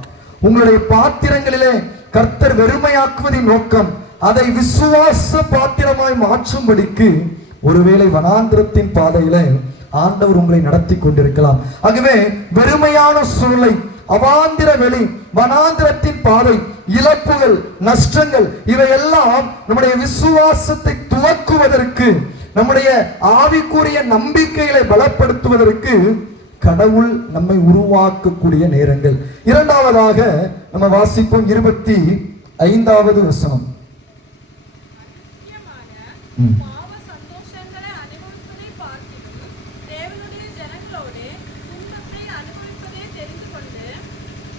உங்களுடைய பாத்திரங்களிலே கர்த்தர் வெறுமையாக்குவதின் நோக்கம் அதை விசுவாச பாத்திரமாய் மாற்றும்படிக்கு ஒருவேளை வனாந்திரத்தின் பாதையில ஆண்டவர் உங்களை நடத்தி கொண்டிருக்கலாம். ஆகவே வெறுமையான சூழ்நிலை, அவாந்திர வெளி, வனாந்திரத்தின் பாதை, இழப்புகள், நஷ்டங்கள் இவையெல்லாம் நம்முடைய விசுவாசத்தை துவக்குவதற்கு, நம்முடைய ஆவிக்குரிய நம்பிக்கைகளை பலப்படுத்துவதற்கு கடவுள் நம்மை உருவாக்கக்கூடிய நேரங்கள். இரண்டாவதாக நம்ம வாசிப்போம் 25வது வசனம்.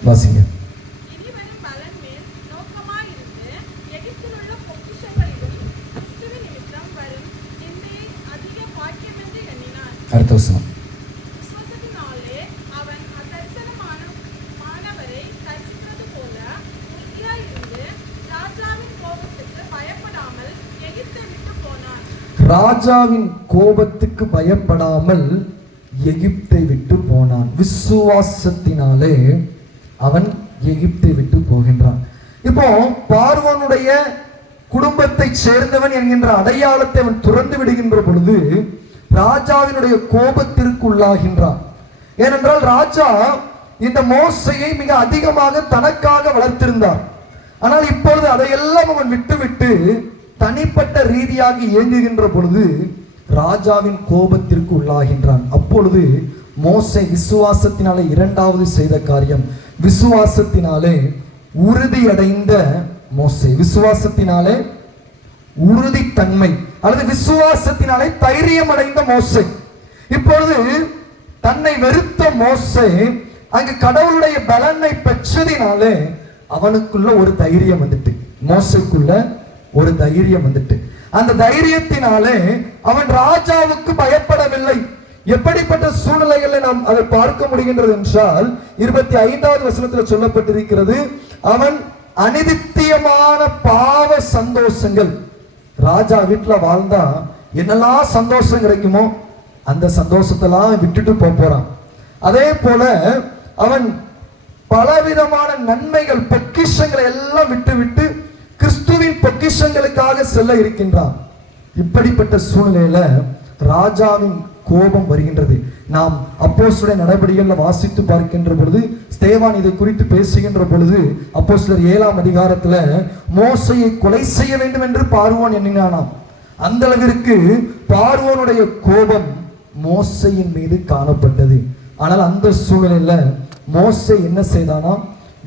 வாசிங்க. அடுத்த வசனம். ராஜாவின் கோபத்துக்கு பயப்படாமல் எகிப்தை விட்டு போனான். விசுவாசத்தினாலே அவன் எகிப்தை விட்டு போகின்றான். இப்போ பார்வோனுடைய குடும்பத்தை சேர்ந்தவன் என்கின்ற அடையாளத்தை அவன் துறந்து விடுகின்ற பொழுது ராஜாவினுடைய கோபத்திற்கு உள்ளாகின்றான். ஏனென்றால் ராஜா இந்த மோசையை மிக அதிகமாக தனக்காக வளர்த்திருந்தார். ஆனால் இப்பொழுது அதையெல்லாம் அவன் விட்டுவிட்டு தனிப்பட்ட ரீதியாக இயங்குகின்ற பொழுது ராஜாவின் கோபத்திற்கு உள்ளாகின்றான். அப்பொழுது மோசே விசுவாசத்தினாலே இரண்டாவது செய்த காரியம், விசுவாசத்தினாலே உறுதியடைந்த மோசே, விசுவாசத்தினாலே உறுதித்தன்மை அல்லது விசுவாசத்தினாலே தைரியம் அடைந்த மோசே. இப்பொழுது தன்னை வெறுத்த மோசே அங்கு கடவுளுடைய பலனை பெற்றதினாலே அவனுக்குள்ள ஒரு தைரியம் வந்துட்டு, மோசேக்குள்ள ஒரு தைரியம் வந்துட்டு, அந்த தைரியத்தினாலே அவன் ராஜாவுக்கு பயப்படவில்லை. எப்படிப்பட்ட சூழ்நிலைகளை நாம் அதை பார்க்க முடிகின்றது என்றால் 25வது வசனத்தில் சொல்லப்பட்டிருக்கிறது, அவன் அநித்தியமான பாவ சந்தோஷங்கள். ராஜா வீட்டுல வாழ்ந்தா என்னெல்லாம் சந்தோஷம் கிடைக்குமோ அந்த சந்தோஷத்தெல்லாம் விட்டுட்டு போறான். அதே போல அவன் பலவிதமான நன்மைகள், பொக்கிஷங்களை எல்லாம் விட்டு விட்டு கிறிஸ்துவின் பொக்கிஷங்களுக்காக செல்ல இருக்கின்றான். இப்படிப்பட்ட சூழ்நிலையில ராஜாவின் கோபம் வருகின்றது. நாம் அப்போஸ்தலருடைய நடபடிகளில் வாசித்து பார்க்கின்ற பொழுது, ஸ்தேவான் இதை குறித்து பேசுகின்ற பொழுது, அப்போஸ்தலர் 7ஆம் அதிகாரத்துல மோசையை கொலை செய்ய வேண்டும் என்று பார்வோன் எண்ணினானாம். அந்த அளவிற்கு பார்வோனுடைய கோபம் மோசையின் மீது காணப்பட்டது. ஆனால் அந்த சூழ்நிலையில மோசே என்ன செய்தானா?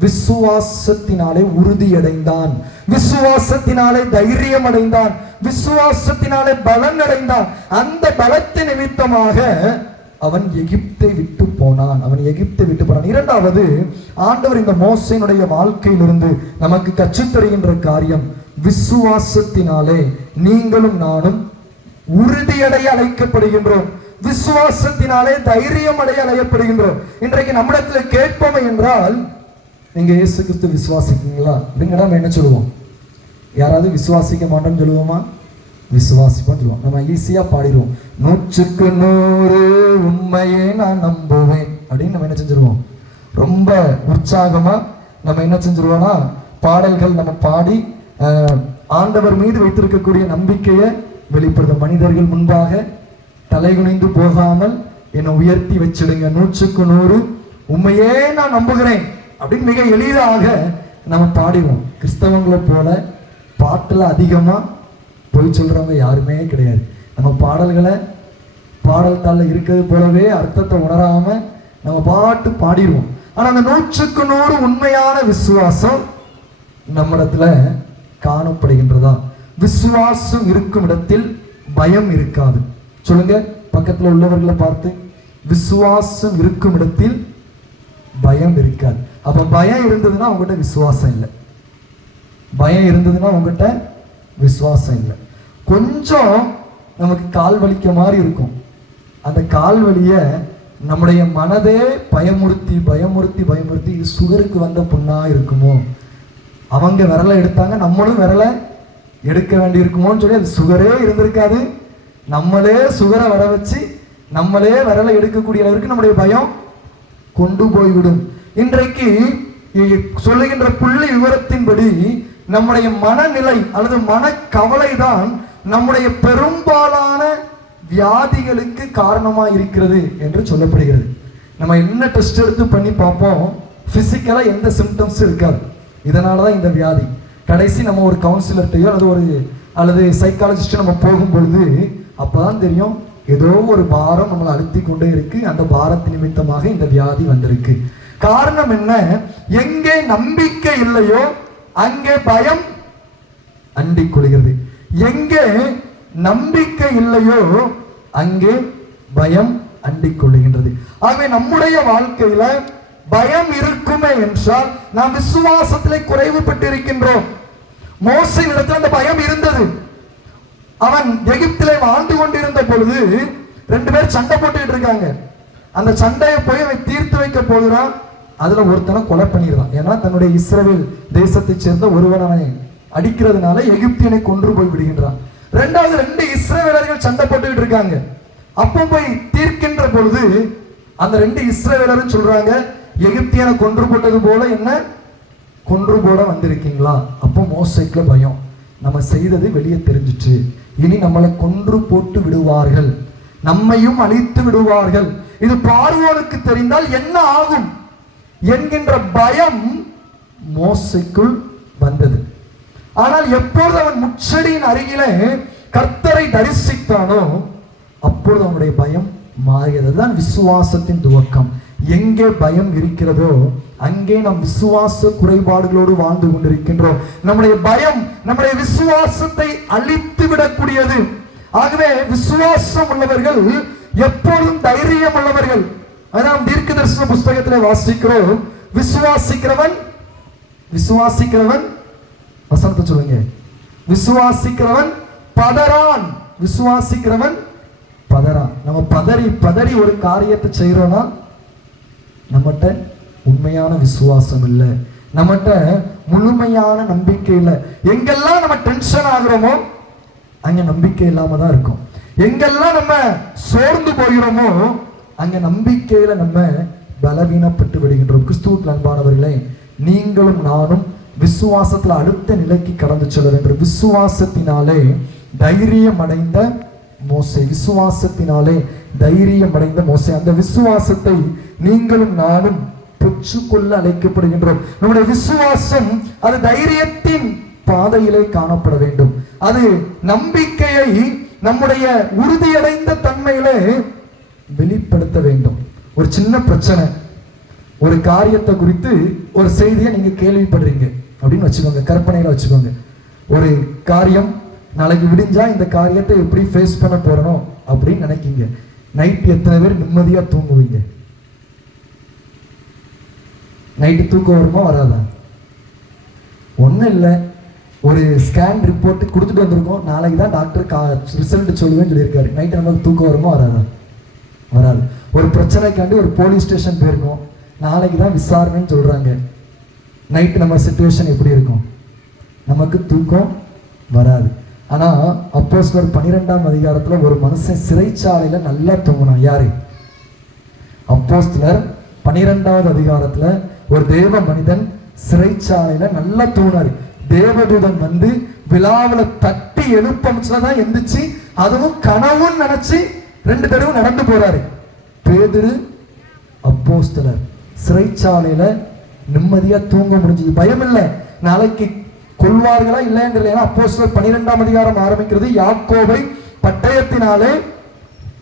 விசுவாசத்தினாலே உறுதியடைந்தான், விசுவாசத்தினாலே தைரியம் அடைந்தான், விசுவாசத்தினாலே பலன் அடைந்தான். அந்த பலத்தின் நிமித்தமாக அவன் எகிப்தை விட்டு போனான். இரண்டாவது, ஆண்டவர் இந்த மோசேயினுடைய வாழ்க்கையிலிருந்து நமக்கு கற்றுத்தருகின்ற காரியம், விசுவாசத்தினாலே நீங்களும் நானும் உறுதியடைய அழைக்கப்படுகின்றோம், விசுவாசத்தினாலே தைரியம் அடைய அழைக்கப்படுகின்றோம். இன்றைக்கு நம்மிடத்தில் கேட்போம் என்றால், நீங்க இயேசு கிறிஸ்து விசுவாசிக்கீங்களா அப்படின்னா நம்ம என்ன சொல்லுவோம்? யாராவது விசுவாசிக்க மாட்டோம்னு சொல்லுவோமா? விசுவாசிப்போம் சொல்லுவோம். நம்ம ஈஸியா பாடிடுவோம், 100க்கு 100 உண்மையே நான் நம்புவேன் அப்படின்னு நம்ம என்ன செஞ்சிருவோம்? ரொம்ப உற்சாகமா நம்ம என்ன செஞ்சிருவோம்னா பாடல்கள் நம்ம பாடி ஆண்டவர் மீது வைத்திருக்கக்கூடிய நம்பிக்கையை வெளிப்படுத்தும். மனிதர்கள் முன்பாக தலைகுனிந்து போகாமல் என்னை உயர்த்தி வச்சிடுங்க, 100க்கு 100 உண்மையே நான் நம்புகிறேன் அப்படின்னு மிக எளிதாக நம்ம பாடிவோம். கிறிஸ்தவங்களை போல பாட்டுல அதிகமா போய் சொல்றவங்க யாருமே கிடையாது. நம்ம பாடல்களை பாடல் தாளில் இருக்கிறது போலவே அர்த்தத்தை உணராம நம்ம பாட்டு பாடிடுவோம். ஆனா அந்த 100க்கு 100 உண்மையான விசுவாசம் நம்மிடத்துல காணப்படுகின்றதா? விசுவாசம் இருக்கும் இடத்தில் பயம் இருக்காது. சொல்லுங்க பக்கத்துல உள்ளவர்களை பார்த்து, விசுவாசம் இருக்கும் இடத்தில் பயம் இருக்காது. அப்ப பயம் இருந்ததுன்னா உங்ககிட்ட விசுவாசம் இல்லை. பயம் இருந்ததுன்னா உங்ககிட்ட விசுவாசம் இல்லை. கொஞ்சம் நமக்கு கால் வலிக்க மாதிரி இருக்கும். அந்த கால் வலிய நம்முடைய மனதே பயமுறுத்தி பயமுறுத்தி பயமுறுத்தி, இது சுகருக்கு வந்த புண்ணா இருக்குமோ, அவங்க விரலை எடுத்தாங்க நம்மளும் விரலை எடுக்க வேண்டி இருக்குமோன்னு சொல்லி, அது சுகரே இருந்திருக்காது, நம்மளே சுகரை வர வச்சு நம்மளே விரலை எடுக்கக்கூடிய அளவிற்கு நம்முடைய பயம் கொண்டு போய்விடும். இன்றைக்கு சொல்லுகின்ற புள்ளி விவரத்தின்படி நம்முடைய மனநிலை அல்லது மனக்கவலை தான் நம்முடைய பெரும்பாலான வியாதிகளுக்கு காரணமா இருக்கிறது என்று சொல்லப்படுகிறது. நம்ம என்ன டெஸ்ட் எடுத்து பண்ணி பார்ப்போம், பிசிக்கலா எந்த சிம்டம்ஸ் இருக்காது. இதனாலதான் இந்த வியாதி. கடைசி நம்ம ஒரு கவுன்சிலர்ட்டையோ அல்லது சைக்காலஜிஸ்ட் நம்ம போகும் பொழுது அப்பதான் தெரியும், ஏதோ ஒரு பாரம் நம்மளை அழுத்தி கொண்டே இருக்கு, அந்த பாரத்தின் நிமித்தமாக இந்த வியாதி வந்திருக்கு. காரணம் என்ன? எங்கே நம்பிக்கை இல்லையோ அங்கே பயம் அண்டிக் கொள்கிறது. எங்கே நம்பிக்கை இல்லையோ அங்கே பயம் அண்டிக் கொள்ளுகின்றது. ஆகவே நம்முடைய வாழ்க்கையில பயம் இருக்குமே என்றால் நாம் விசுவாசத்திலே குறைவுபட்டு இருக்கின்றோம். மோசேயின் இடத்துல அந்த பயம் இருந்தது. அவன் எகிப்திலே வாழ்ந்து கொண்டிருந்த பொழுது 2 பேர் சண்டை போட்டுக்கிட்டு இருக்காங்க. அந்த சண்டையை போய் அவன் தீர்த்து வைக்க போகிறான். அதுல ஒருத்தனை கொலை பண்ணிடுறான். ஏன்னா தன்னுடைய இஸ்ரவேல் தேசத்தை சேர்ந்த ஒருவனை அடிக்கிறதுனால எகிப்தியனை கொன்று போய் விடுகின்றான். 2 இஸ்ரவேலர்கள் சண்டை போட்டுக்கிட்டு இருக்காங்க. அப்போ போய் தீர்க்கின்ற பொழுது அந்த 2 இஸ்ரவேலரும் சொல்றாங்க, எகிப்தியனை கொன்று போட்டது போல என்ன கொன்று போட வந்திருக்கீங்களா? அப்போ மோசேக்கு பயம், நம்ம செய்தது வெளியே தெரிஞ்சிச்சு, இனி நம்மளை கொன்று போட்டு விடுவார்கள், நம்மையும் அழித்து விடுவார்கள், இது பார்வோனுக்கு தெரிந்தால் என்ன ஆகும் என்கின்ற பயம் மோசேக்குள் வந்தது. ஆனால் எப்பொழுது அவன் முச்செடியின் அருகிலே கர்த்தரை தரிசித்தானோ அப்பொழுது அவனுடைய பயம் மாறியது. தான் விசுவாசத்தின் துவக்கம். எங்கே பயம் இருக்கிறதோ அங்கே நாம் விசுவாச குறைபாடுகளோடு வாழ்ந்து கொண்டிருக்கின்றோம். நம்முடைய பயம் நம்முடைய விசுவாசத்தை அழித்து விடக்கூடியது. ஆகவே விசுவாசம் உள்ளவர்கள் எப்பொழுதும் தைரியம் உள்ளவர்கள். அதான் தீர்க்கதரிசன புஸ்தகத்திலே வாசிக்கிறோம், விசுவாசிக்கிறவன் வசனத்தை சொல்லுங்க, விசுவாசிக்கிறவன் பதறான். விசுவாசிக்கிறவன் பதறான். நம்ம பதறி பதறி ஒரு காரியத்தை செய்யறோம்னா நம்மகிட்ட உண்மையான விசுவாசம் இல்லை, நம்மகிட்ட முழுமையான நம்பிக்கை இல்லை. எங்கெல்லாம் நம்ம டென்ஷன் ஆகுறோமோ அங்க நம்பிக்கை இல்லாம தான் இருக்கும். எங்கெல்லாம் நம்ம சோர்ந்து போகிறோமோ அங்க நம்பிக்கையில நம்ம பலவீனப்பட்டு விடுகின்றோம். கிறிஸ்துவுக்குள் அன்பானவர்களே, நீங்களும் நானும் விசுவாசத்துல அடுத்த நிலைக்கு கடந்து செல்ல வேண்டும். விசுவாசத்தினாலே தைரியம் அடைந்த மோசே, விசுவாசத்தினாலே தைரியம் அடைந்த மோசே. அந்த விசுவாசத்தை நீங்களும் நானும் பெற்றுக்கொள்ள அழைக்கப்படுகின்றோம். நம்முடைய விசுவாசம் அது தைரியத்தின் பாதையிலே காணப்பட வேண்டும். அது நம்பிக்கையை நம்முடைய உறுதியடைந்த தன்மையிலே வெளிப்படுத்த வேண்டும். ஒரு சின்ன பிரச்சனை, ஒரு காரியத்தை குறித்து ஒரு செய்தியை நீங்க கேள்விப்படுறீங்க அப்படின்னு வச்சுக்கோங்க, கற்பனையில வச்சுக்கோங்க. ஒரு காரியம் நாளைக்கு விடிஞ்சா இந்த காரியத்தை எப்படி ஃபேஸ் பண்ண போறோம் அப்படின்னு நினைக்கீங்க. நைட் எத்தனை பேர் நிம்மதியா தூங்குவீங்க? நைட்டு தூக்கம் வருமா வராதா? ஒன்றும் இல்லை, ஒரு ஸ்கேன் ரிப்போர்ட் கொடுத்துட்டு வந்திருக்கோம், நாளைக்கு தான் டாக்டர் ரிசல்ட் சொல்லுவேன்னு சொல்லியிருக்காரு. நைட்டு நமக்கு தூக்கம் வருமா வராதா? வராது. ஒரு பிரச்சனைக்காண்டி ஒரு போலீஸ் ஸ்டேஷன் போயிருக்கோம், நாளைக்கு தான் விசாரணைன்னு சொல்றாங்க. நைட்டு நம்ம சிச்சுவேஷன் எப்படி இருக்கும்? நமக்கு தூக்கம் வராது. ஆனா அப்போஸ்தலர் 12ஆம் அதிகாரத்துல ஒரு மனுஷன் சிறைச்சாலையில நல்லா தூங்கினான். யாரு? அப்போஸ்தலர் 12வது அதிகாரத்துல ஒரு தேவ மனிதன் சிறைச்சாலையில நல்லா தூங்கினாரு. தேவதூதன் வந்து விழாவில தட்டி எழுப்பதான் எந்திரிச்சு, அதுவும் கனவுன்னு நினைச்சு 2 தடவை நடந்து போறாரு. பேதுரு அப்போஸ்தலர் சிறைச்சாலையில நிம்மதியா தூங்க முடிஞ்சது. பயம் இல்லை, நாளைக்கு கொள்வார்களா இல்லைன்னு. அப்போஸ்தலர் 12ஆம் அதிகாரம் ஆரம்பிக்கிறது, யாக்கோபை பட்டயத்தினாலே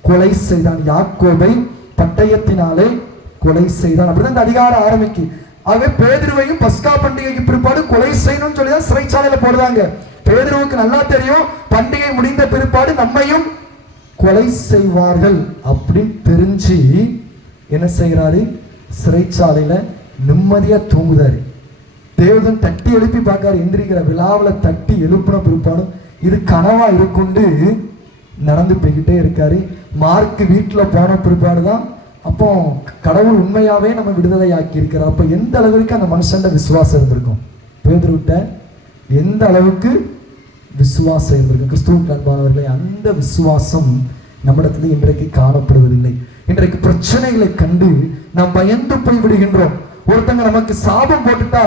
கொலை செய்தான். யாக்கோபை பட்டயத்தினாலே கொலை செய்தான், அப்படிதான் இந்த அதிகாரம் ஆரம்பிக்கு. ஆகவே பேதுருவையும் பஸ்கா பண்டிகைக்கு பிற்பாடு கொலை செய்யணும்னு சொல்லிதான் சிறைச்சாலையில போடுறாங்க. பேதுருவுக்கு நல்லா தெரியும், பண்டிகை முடிந்த பிற்பாடு நம்மையும் கொலை செய்வார்கள் அப்படின்னு தெரிஞ்சு என்ன செய்யறாரு? சிறைச்சாலையில நிம்மதியா தூங்குதாரு. தேவதன் தட்டி எழுப்பி பார்க்காரு, எந்திரிக்கிற விழாவில் தட்டி எழுப்பின பிற்பாடு இது கனவா இருக்குண்டு நடந்து போய்கிட்டே இருக்காரு. மார்க் வீட்டில் போன பிற்பாடுதான் அப்போ கடவுள் உண்மையாவே நம்ம விடுதலை ஆக்கி இருக்கிறார். அப்ப எந்த அளவுக்கு அந்த மனுஷன் விசுவாசம் இருந்திருக்கும்? பேதுருவிட்ட எந்த அளவுக்கு விசுவாசம் இருந்திருக்கும்? கிறிஸ்துவுக்கு அன்பானவர்களே, அந்த விசுவாசம் நம்மிடத்துல இன்றைக்கு காணப்படுவதில்லை. இன்றைக்கு பிரச்சனைகளை கண்டு நாம் பயந்து போய் விடுகின்றோம். ஒருத்தங்க நமக்கு சாபம் போட்டுட்டா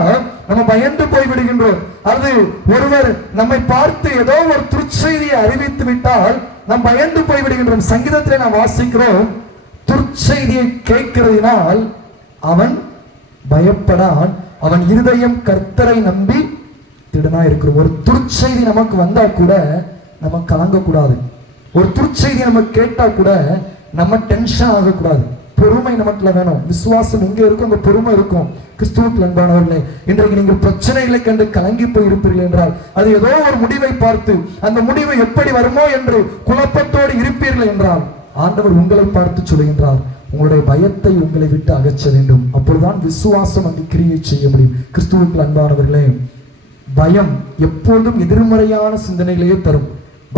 நம்ம பயந்து போய் விடுகின்றோம். அது ஒருவர் நம்மை பார்த்து ஏதோ ஒரு துர்ச்செய்தியை அறிவித்து விட்டால் நாம் பயந்து போய் விடுகின்றோம். சங்கீதத்திலே நாம் வாசிக்கிறோம், துர்ச்செய்தியை கேட்கிறதினால் அவன் பயப்படான், அவன் இருதயம் கர்த்தரை நம்பி திடனா இருக்கிறோம். ஒரு துர்ச்செய்தி நமக்கு வந்தா கூட நம்ம கலங்கக்கூடாது. ஒரு துர்ச்செய்தி நம்ம கேட்டா கூட நம்ம டென்ஷன் ஆகக்கூடாது. பொறுமை நமக்குள்ள வேணும். விசுவாசம் எங்க இருக்கும் அங்க பொறுமை இருக்கும். கிறிஸ்துவுக்கு அன்பானவர்களே, இன்றைக்கு நீங்கள் பிரச்சனைகளை கண்டு கலங்கி போய் இருப்பீர்கள் என்றால் அது ஏதோ ஒரு முடிவை பார்த்து அந்த முடிவு எப்படி வருமோ என்று குழப்பத்தோடு இருப்பீர்கள் என்றால் ஆண்டவர் உங்களை பார்த்து சொல்லுகின்றார், உங்களுடைய பயத்தை உங்களை விட்டு அகற்ற வேண்டும். அப்பொழுதுதான் விசுவாசம் அங்கு கிரியை செய்ய முடியும். கிறிஸ்துவுக்கு அன்பானவர்களே, பயம் எப்பொழுதும் எதிர்மறையான சிந்தனைகளையே தரும்.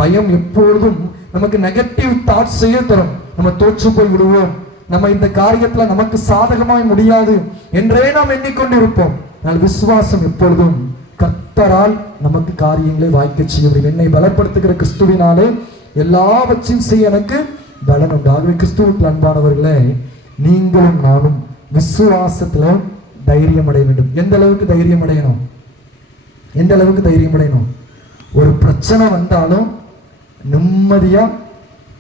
பயம் எப்பொழுதும் நமக்கு நெகட்டிவ் தாட்ஸையே தரும். நம்ம தோற்று போய் விடுவோம், நம்ம இந்த காரியத்துல நமக்கு சாதகமாய் முடியாது என்றே நாம் எண்ணிக்கொண்டு இருப்போம். ஆனால் விசுவாசம் எப்பொழுதும் கர்த்தரால் நமக்கு காரியங்களை வாய்க்க செய்ய முடியும். என்னை பலப்படுத்துகிற கிறிஸ்துவினாலே எல்லாவற்றையும் செய்ய எனக்கு பலன் உண்டு. ஆகவே கிறிஸ்துவுக்கு அன்பானவர்களே, நீங்களும் நானும் விசுவாசத்துல தைரியம் அடைய வேண்டும். எந்த அளவுக்கு தைரியம் அடையணும்? எந்த அளவுக்கு தைரியம் அடையணும்? ஒரு பிரச்சனை வந்தாலும் நிம்மதியா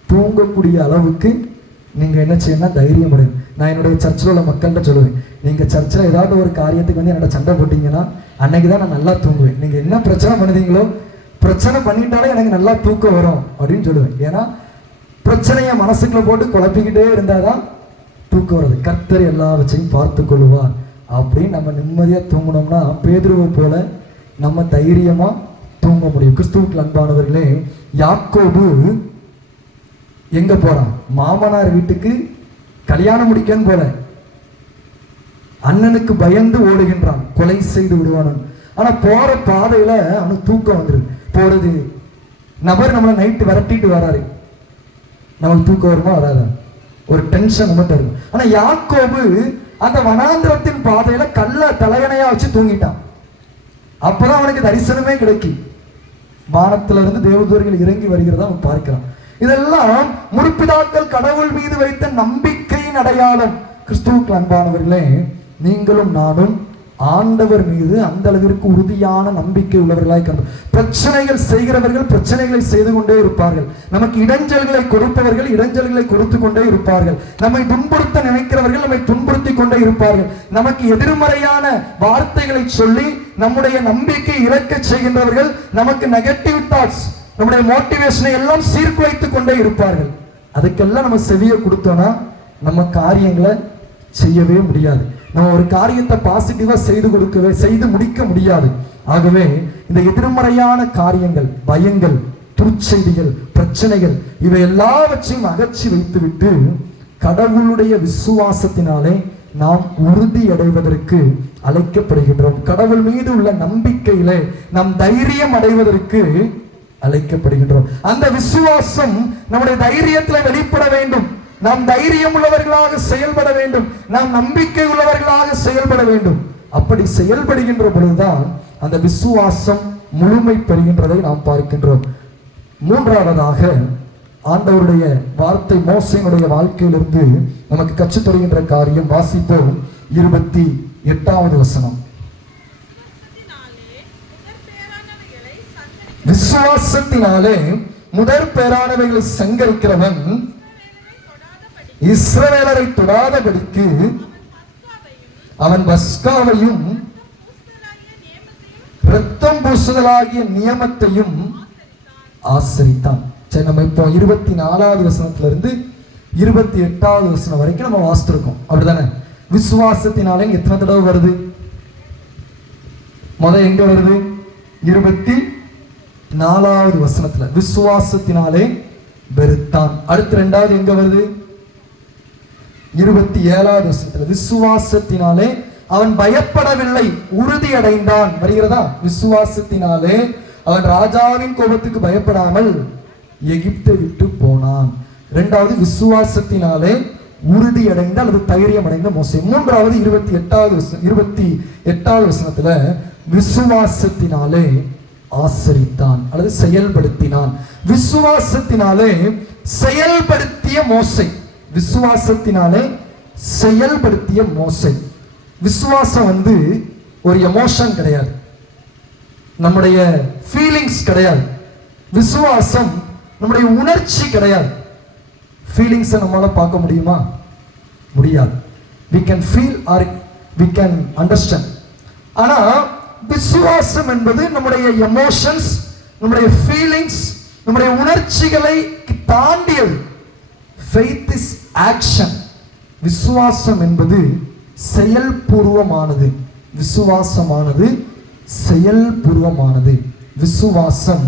தூங்கக்கூடிய அளவுக்கு நீங்க என்ன செய்யணும்? தைரியம் அடையணும். நான் என்னுடைய சர்ச்சில் உள்ள மக்கள்கிட்ட சொல்லுவேன், நீங்க சர்ச்சில் ஏதாவது ஒரு காரியத்துக்கு வந்து என்னோட சண்டை போட்டீங்கன்னா அன்னைக்கு தான் நான் நல்லா தூங்குவேன். நீங்க என்ன பிரச்சனை பண்ணுதீங்களோ, பிரச்சனை பண்ணிட்டாலே எனக்கு நல்லா தூக்கம் வரும் அப்படின்னு சொல்லுவேன். ஏன்னா பிரச்சனையை மனசுக்குள்ள போட்டு குழப்பிக்கிட்டே இருந்தாதான் தூக்கம் வருது. கர்த்தர் எல்லாவற்றையும் பார்த்து கொள்ளுவார் அப்படின்னு நம்ம நிம்மதியா தூங்கணும்னா பேதுருவை போல நம்ம தைரியமா தூங்க முடியும். கிறிஸ்துவுக்கு அன்பானவர்களே, யாக்கோபு எங்க போறான்? மாமனார் வீட்டுக்கு கல்யாணம் முடிக்கன்னு போல. அண்ணனுக்கு பயந்து ஓடுகின்றான், கொலை செய்து விடுவான். ஆனா போற பாதையில அவனுக்கு தூக்கம் வந்துருது. போறது நபர் நம்மளை நைட்டு விரட்டிட்டு வராரு, நமக்கு தூக்கம் வருமா வராதா? ஒரு டென்ஷன் மட்டும் இருக்கும். ஆனா யாக்கோபு அந்த வனாந்திரத்தின் பாதையில கல்ல தலையணையா வச்சு தூங்கிட்டான். அப்பதான் அவனுக்கு தரிசனமே கிடைக்கும். வானத்துல இருந்து தேவதூதர்கள் இறங்கி வருகிறதா அவன் பார்க்கிறான். இதெல்லாம் முற்பிதாக்கள் கடவுள் மீது வைத்த நம்பிக்கையின் அடையாளம். கிறிஸ்துவுக்கு அன்பானவர்களே, நீங்களும் நானும் ஆண்டவர் மீது அந்த அளவிற்கு உறுதியான நம்பிக்கை உள்ளவர்களாய் காண்போம். பிரச்சனைகள் செய்கிறவர்கள் பிரச்சனைகளை செய்து கொண்டே இருப்பார்கள். நமக்கு இடைஞ்சல்களை கொடுப்பவர்கள் இடைஞ்சல்களை கொடுத்து கொண்டே இருப்பார்கள். நம்மை துன்புறுத்த நினைக்கிறவர்கள் நம்மை துன்புறுத்தி கொண்டே இருப்பார்கள். நமக்கு எதிர்மறையான வார்த்தைகளை சொல்லி நம்முடைய நம்பிக்கை இழக்க செய்கின்றவர்கள் நமக்கு நெகட்டிவ் தாட்ஸ், நம்முடைய மோட்டிவேஷனை எல்லாம் சீர்குலைத்துக் கொண்டே இருப்பார்கள். அதுக்கெல்லாம் நம்ம செவியை கொடுத்தோம்னா நம்ம காரியங்களை செய்யவே முடியாது. நம்ம ஒரு காரியத்தை பாசிட்டிவா செய்து முடிக்க முடியாது. ஆகவே இந்த எதிர்மறையான காரியங்கள், பயங்கள், துர்ச்செய்திகள், பிரச்சனைகள் இவை எல்லாவற்றையும் அகற்றி வைத்துவிட்டு கடவுளுடைய விசுவாசத்தினாலே நாம் உறுதி அடைவதற்கு அழைக்கப்படுகின்றோம். கடவுள் மீது உள்ள நம்பிக்கையிலே நாம் தைரியம் அடைவதற்கு அழைக்கப்படுகின்றோம். அந்த விசுவாசம் நம்முடைய தைரியத்தில் வெளிப்பட வேண்டும். நாம் தைரியம் உள்ளவர்களாக செயல்பட வேண்டும். நாம் நம்பிக்கை உள்ளவர்களாக செயல்பட வேண்டும். அப்படி செயல்படுகின்ற பொழுதுதான் அந்த விசுவாசம் முழுமை பெறுகின்றதை நாம் பார்க்கின்றோம். மூன்றாவதாக ஆண்டவருடைய வார்த்தை மோசேயினுடைய வாழ்க்கையிலிருந்து நமக்கு கற்றுத் தருகின்ற காரியம். வாசிப்போம் 28வது வசனம். விசுவாசத்தினாலே முதற் பேரானவைகளை சங்கரிக்கிறவன் இஸ்ரவேலரை தொடாதபடிக்கு அவன் பஸ்காவையும் இரத்தம் பூசுதலாகிய நியமத்தையும் ஆசரித்தான். சரி, நம்ம இப்போ 24வது வசனத்திலிருந்து 28வது வசனம் வரைக்கும் நம்ம வாசித்திருக்கோம். அப்படிதானே? விசுவாசத்தினாலே எத்தனை தடவை வருது? எங்க வருது? 24வது வசனத்துல விசுவாசத்தினாலே வெறுத்தான். அடுத்து 2வது எங்க வருது? 27வது வசனத்துல விசுவாசத்தினாலே அவன் பயப்படவில்லை, உறுதி அடைந்தான். வருகிறதா? விசுவாசத்தினாலே அவன் ராஜாவின் கோபத்துக்கு பயப்படாமல் எகிப்தை விட்டு போனான். 2வது விசுவாசத்தினாலே உறுதி அடைந்த அல்லது தைரியம் அடைந்த மோசே. 3வது 28வது வசனத்துல விசுவாசத்தினாலே ஆசரித்தான் அல்லது செயல்படுத்தினான். விசுவாசத்தினாலே செயல்படுத்திய மோசே. விசுவாசத்தினாலே செயல்படுத்திய மோசே. விசுவாசம் ஒரு எமோஷன் கிடையாது, நம்முடைய ஃபீலிங்ஸ் கிடையாது. விசுவாசம் நம்முடைய உணர்ச்சி கிடையாது. ஃபீலிங்ஸை நம்மளால பார்க்க முடியுமா? முடியாது. we can feel or we can understand. ஆனா விசுவாசம் என்பது நம்முடைய எமோஷன்ஸ், நம்முடைய ஃபீலிங்ஸ், நம்முடைய உணர்ச்சிகளை தாண்டியது. faith is action. விசுவாசம் என்பது செயல்பூர்வமானது. விசுவாசமானது செயல்பூர்வமானது. விசுவாசம்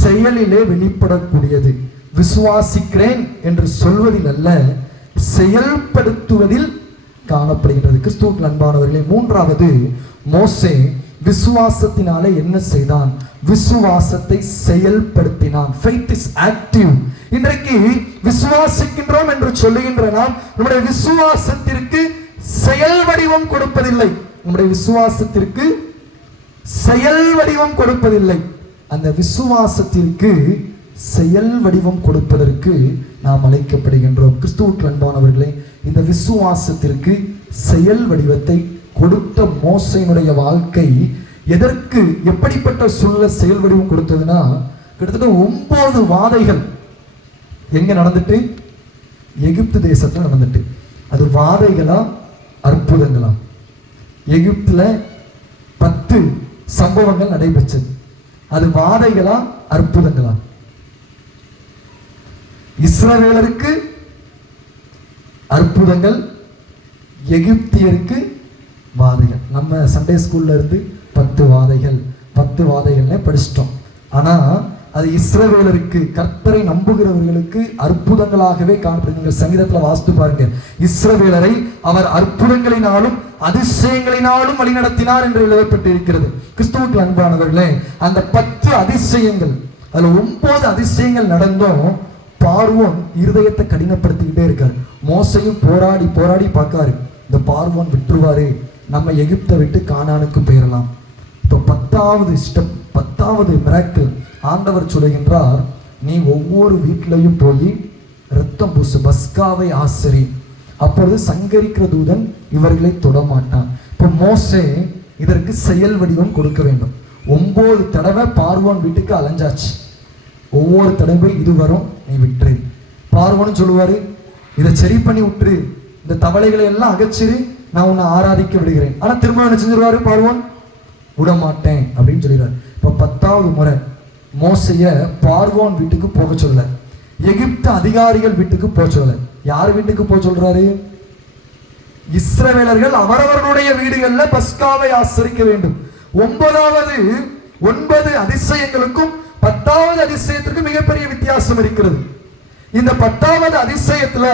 செயலிலே வெளிப்படக்கூடியது. விசுவாசிக்கிறேன் என்று சொல்வதில் அல்ல, செயல்படுத்துவதில் காணப்படுகிறது. கிறிஸ்துவுக்குள் அன்பானவர்களே, 3வது மோசே விசுவாசத்தினாலே என்ன செய்தான்? விசுவாசத்தை செயல்படுத்தினான். faith is active. இன்றைக்கு விசுவாசிக்கின்றோம் என்று சொல்லுகின்ற நாம் நம்முடைய விசுவாசத்திற்கு செயல் வடிவம் கொடுப்பதில்லை. நம்முடைய விசுவாசத்திற்கு செயல் வடிவம் கொடுப்பதில்லை. அந்த விசுவாசத்திற்கு செயல் வடிவம் கொடுப்பதற்கு நாம் அழைக்கப்படுகின்றோம். கிறிஸ்துவுக்குள் அன்பானவர்களே, இந்த விசுவாசத்திற்கு செயல் வடிவத்தை கொடுத்த மோசேயினுடைய வாழ்க்கை எதற்கு, எப்படிப்பட்ட சூழ்நிலை செயல் வடிவம் கொடுத்ததுன்னா, கிட்டத்தட்ட 9 வாதைகள் எங்க நடந்துட்டு? எகிப்து தேசத்துல நடந்துட்டு. அது வாதைகளா அற்புதங்களா? எகிப்துல 10 சம்பவங்கள் நடைபெற்றது. அது வாதைகளா அற்புதங்களா? இஸ்ரவேலருக்கு அற்புதங்கள், எகிப்தியருக்கு வாதைகள். நம்ம சண்டே ஸ்கூல்ல இருந்து 10 வாதைகள்னு படிச்சிட்டோம். ஆனா அது இஸ்ரவேலருக்கு, கர்த்தரை நம்புகிறவர்களுக்கு அற்புதங்களாகவே காணப்படுது. நீங்கள் சங்கீதத்துல வாசித்து பாருங்க, இஸ்ரவேலரை அவர் அற்புதங்களினாலும் அதிசயங்களினாலும் வழிநடத்தினார் என்று எழுதப்பட்டு இருக்கிறது. கிறிஸ்துவுக்குள் அன்பானவர்களே, அந்த 10 அதிசயங்கள், அதுல 9 அதிசயங்கள் நடந்தும் பார்வோன் இருதயத்தை கடினப்படுத்திக்கிட்டே இருக்காரு. மோசையும் போராடி போராடி பார்க்காரு, இந்த பார்வோன் விட்டுருவாரு, நம்ம எகிப்தை விட்டு கானானுக்கு போயிடலாம். இப்போ 10வது ஸ்டெப், 10வது மிராக்கிள், ஆண்டவர் சொல்லுகின்றார், நீ ஒவ்வொரு வீட்டிலையும் போய் இரத்தம் பூசு, பஸ்காவை ஆசரி, அப்பொழுது சங்கரிக்கிற தூதன் இவர்களை தொடமாட்டான். இப்போ மோசே இதற்கு செயல் வடிவம் கொடுக்க வேண்டும். 9 தடவை பார்வோன் வீட்டுக்கு அலைஞ்சாச்சு. ஒவ்வொரு தடவை இது வரும், நீ விட்டுரு. பார்வோன்னு சொல்லுவாரு, இதை சரி பண்ணி விட்டுரு, இந்த தவளைகளை எல்லாம் அகச்சிரு, நான் உன்னை ஆராதிக்க விடுகிறேன். ஆனா திரும்ப என்ன செஞ்சிருவாரு பார்வோன்? விட மாட்டேன் அப்படின்னு சொல்லிடுறாரு. இப்ப 10வது முறை மோசைய பார்வோன் வீட்டுக்கு போக சொல்லல, எகிப்து அதிகாரிகள் வீட்டுக்கு போக சொல்லல. யார் வீட்டுக்கு போக சொல்றாரு? இஸ்ரவேலர்கள் அவரவர்களுடைய வீடுகளில் பஸ்காவை ஆசரிக்க வேண்டும். 9 அதிசயங்களுக்கும் 10வது அதிசயத்திற்கு மிகப்பெரிய வித்தியாசம் இருக்கிறது. இந்த 10வது அதிசயத்துல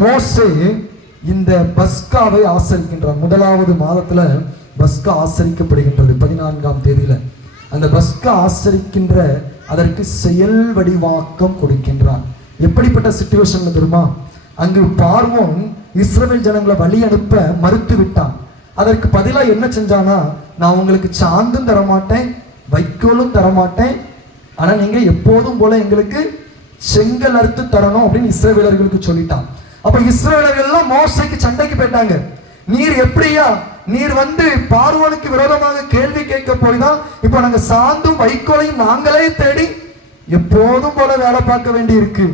மோசே இந்த பஸ்காவை ஆசரிக்கின்றார். 1வது மாதத்துல பஸ்கா ஆசரிக்கப்படுகின்றது 14ஆம் தேதியில. அந்த பஸ்கா ஆசரிக்கின்ற அதற்கு செயல் வடிவாக்கம் கொடுக்கின்றார். எப்படிப்பட்ட சிச்சுவேஷன்ல தெரியுமா? அங்கு பார்வோன் இஸ்ரவேல் ஜனங்களை வழி அனுப்ப மறுத்து விட்டான். அதற்கு பதிலா என்ன செஞ்சானா, நான் உங்களுக்கு சாந்தும் தரமாட்டேன், வைக்கோலும் தரமாட்டேன், ஆனா நீங்க எப்போதும் போல எங்களுக்கு செங்கல் அறுத்து தரணும் அப்படின்னு இஸ்ரவேலர்களுக்கு சொல்லிட்டான். அப்ப இஸ்ரவேலர்கள் எல்லாம் மோசைக்கு சண்டைக்கு போயிட்டாங்க. நீர் எப்படியா, நீர் வந்து பார்வோனுக்கு விரோதமாக கேள்வி கேட்க போய் தான் இப்ப நாங்க சாந்தும் வைக்கோலையும் நாங்களே தேடி எப்போதும் போல வேலை பார்க்க வேண்டி இருக்கு.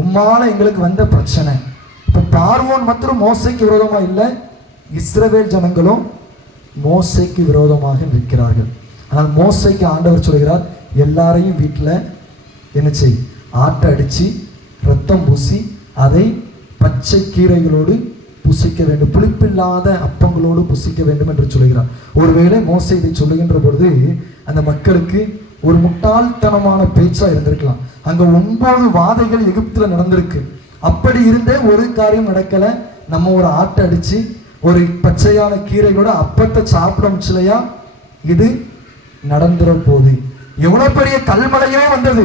உம்மால எங்களுக்கு வந்த பிரச்சனை. இப்ப பார்வோன் மற்றும் மோசைக்கு விரோதமா இல்லை, இஸ்ரவேல் ஜனங்களும் மோசைக்கு விரோதமாக நிற்கிறார்கள். ஆனால் மோசைக்கு ஆண்டவர் சொல்கிறார், எல்லாரையும் வீட்டில் என்ன செய், ஆட்டை அடிச்சு ரத்தம் பூசி அதை பச்சை கீரைகளோடு புசிக்க வேண்டும், புளிப்பில்லாத அப்பங்களோடு புசிக்க வேண்டும் என்று சொல்கிறார். ஒருவேளை மோசை இதை சொல்லுகின்ற பொழுது அந்த மக்களுக்கு ஒரு முட்டாள்தனமான பேச்சா இருந்திருக்கலாம். அங்க 9 வாதைகள் எகிப்துல நடந்திருக்கு. அப்படி இருந்தே ஒரு காரியம் நடக்கல. நம்ம ஒரு ஆட்டை அடிச்சு ஒரு பச்சையான கீரைகளோட அப்பத்தை சாப்பிட முடியலையா? இது நடந்துற போது எவ்வளவு பெரிய கல்மலையே வந்தது.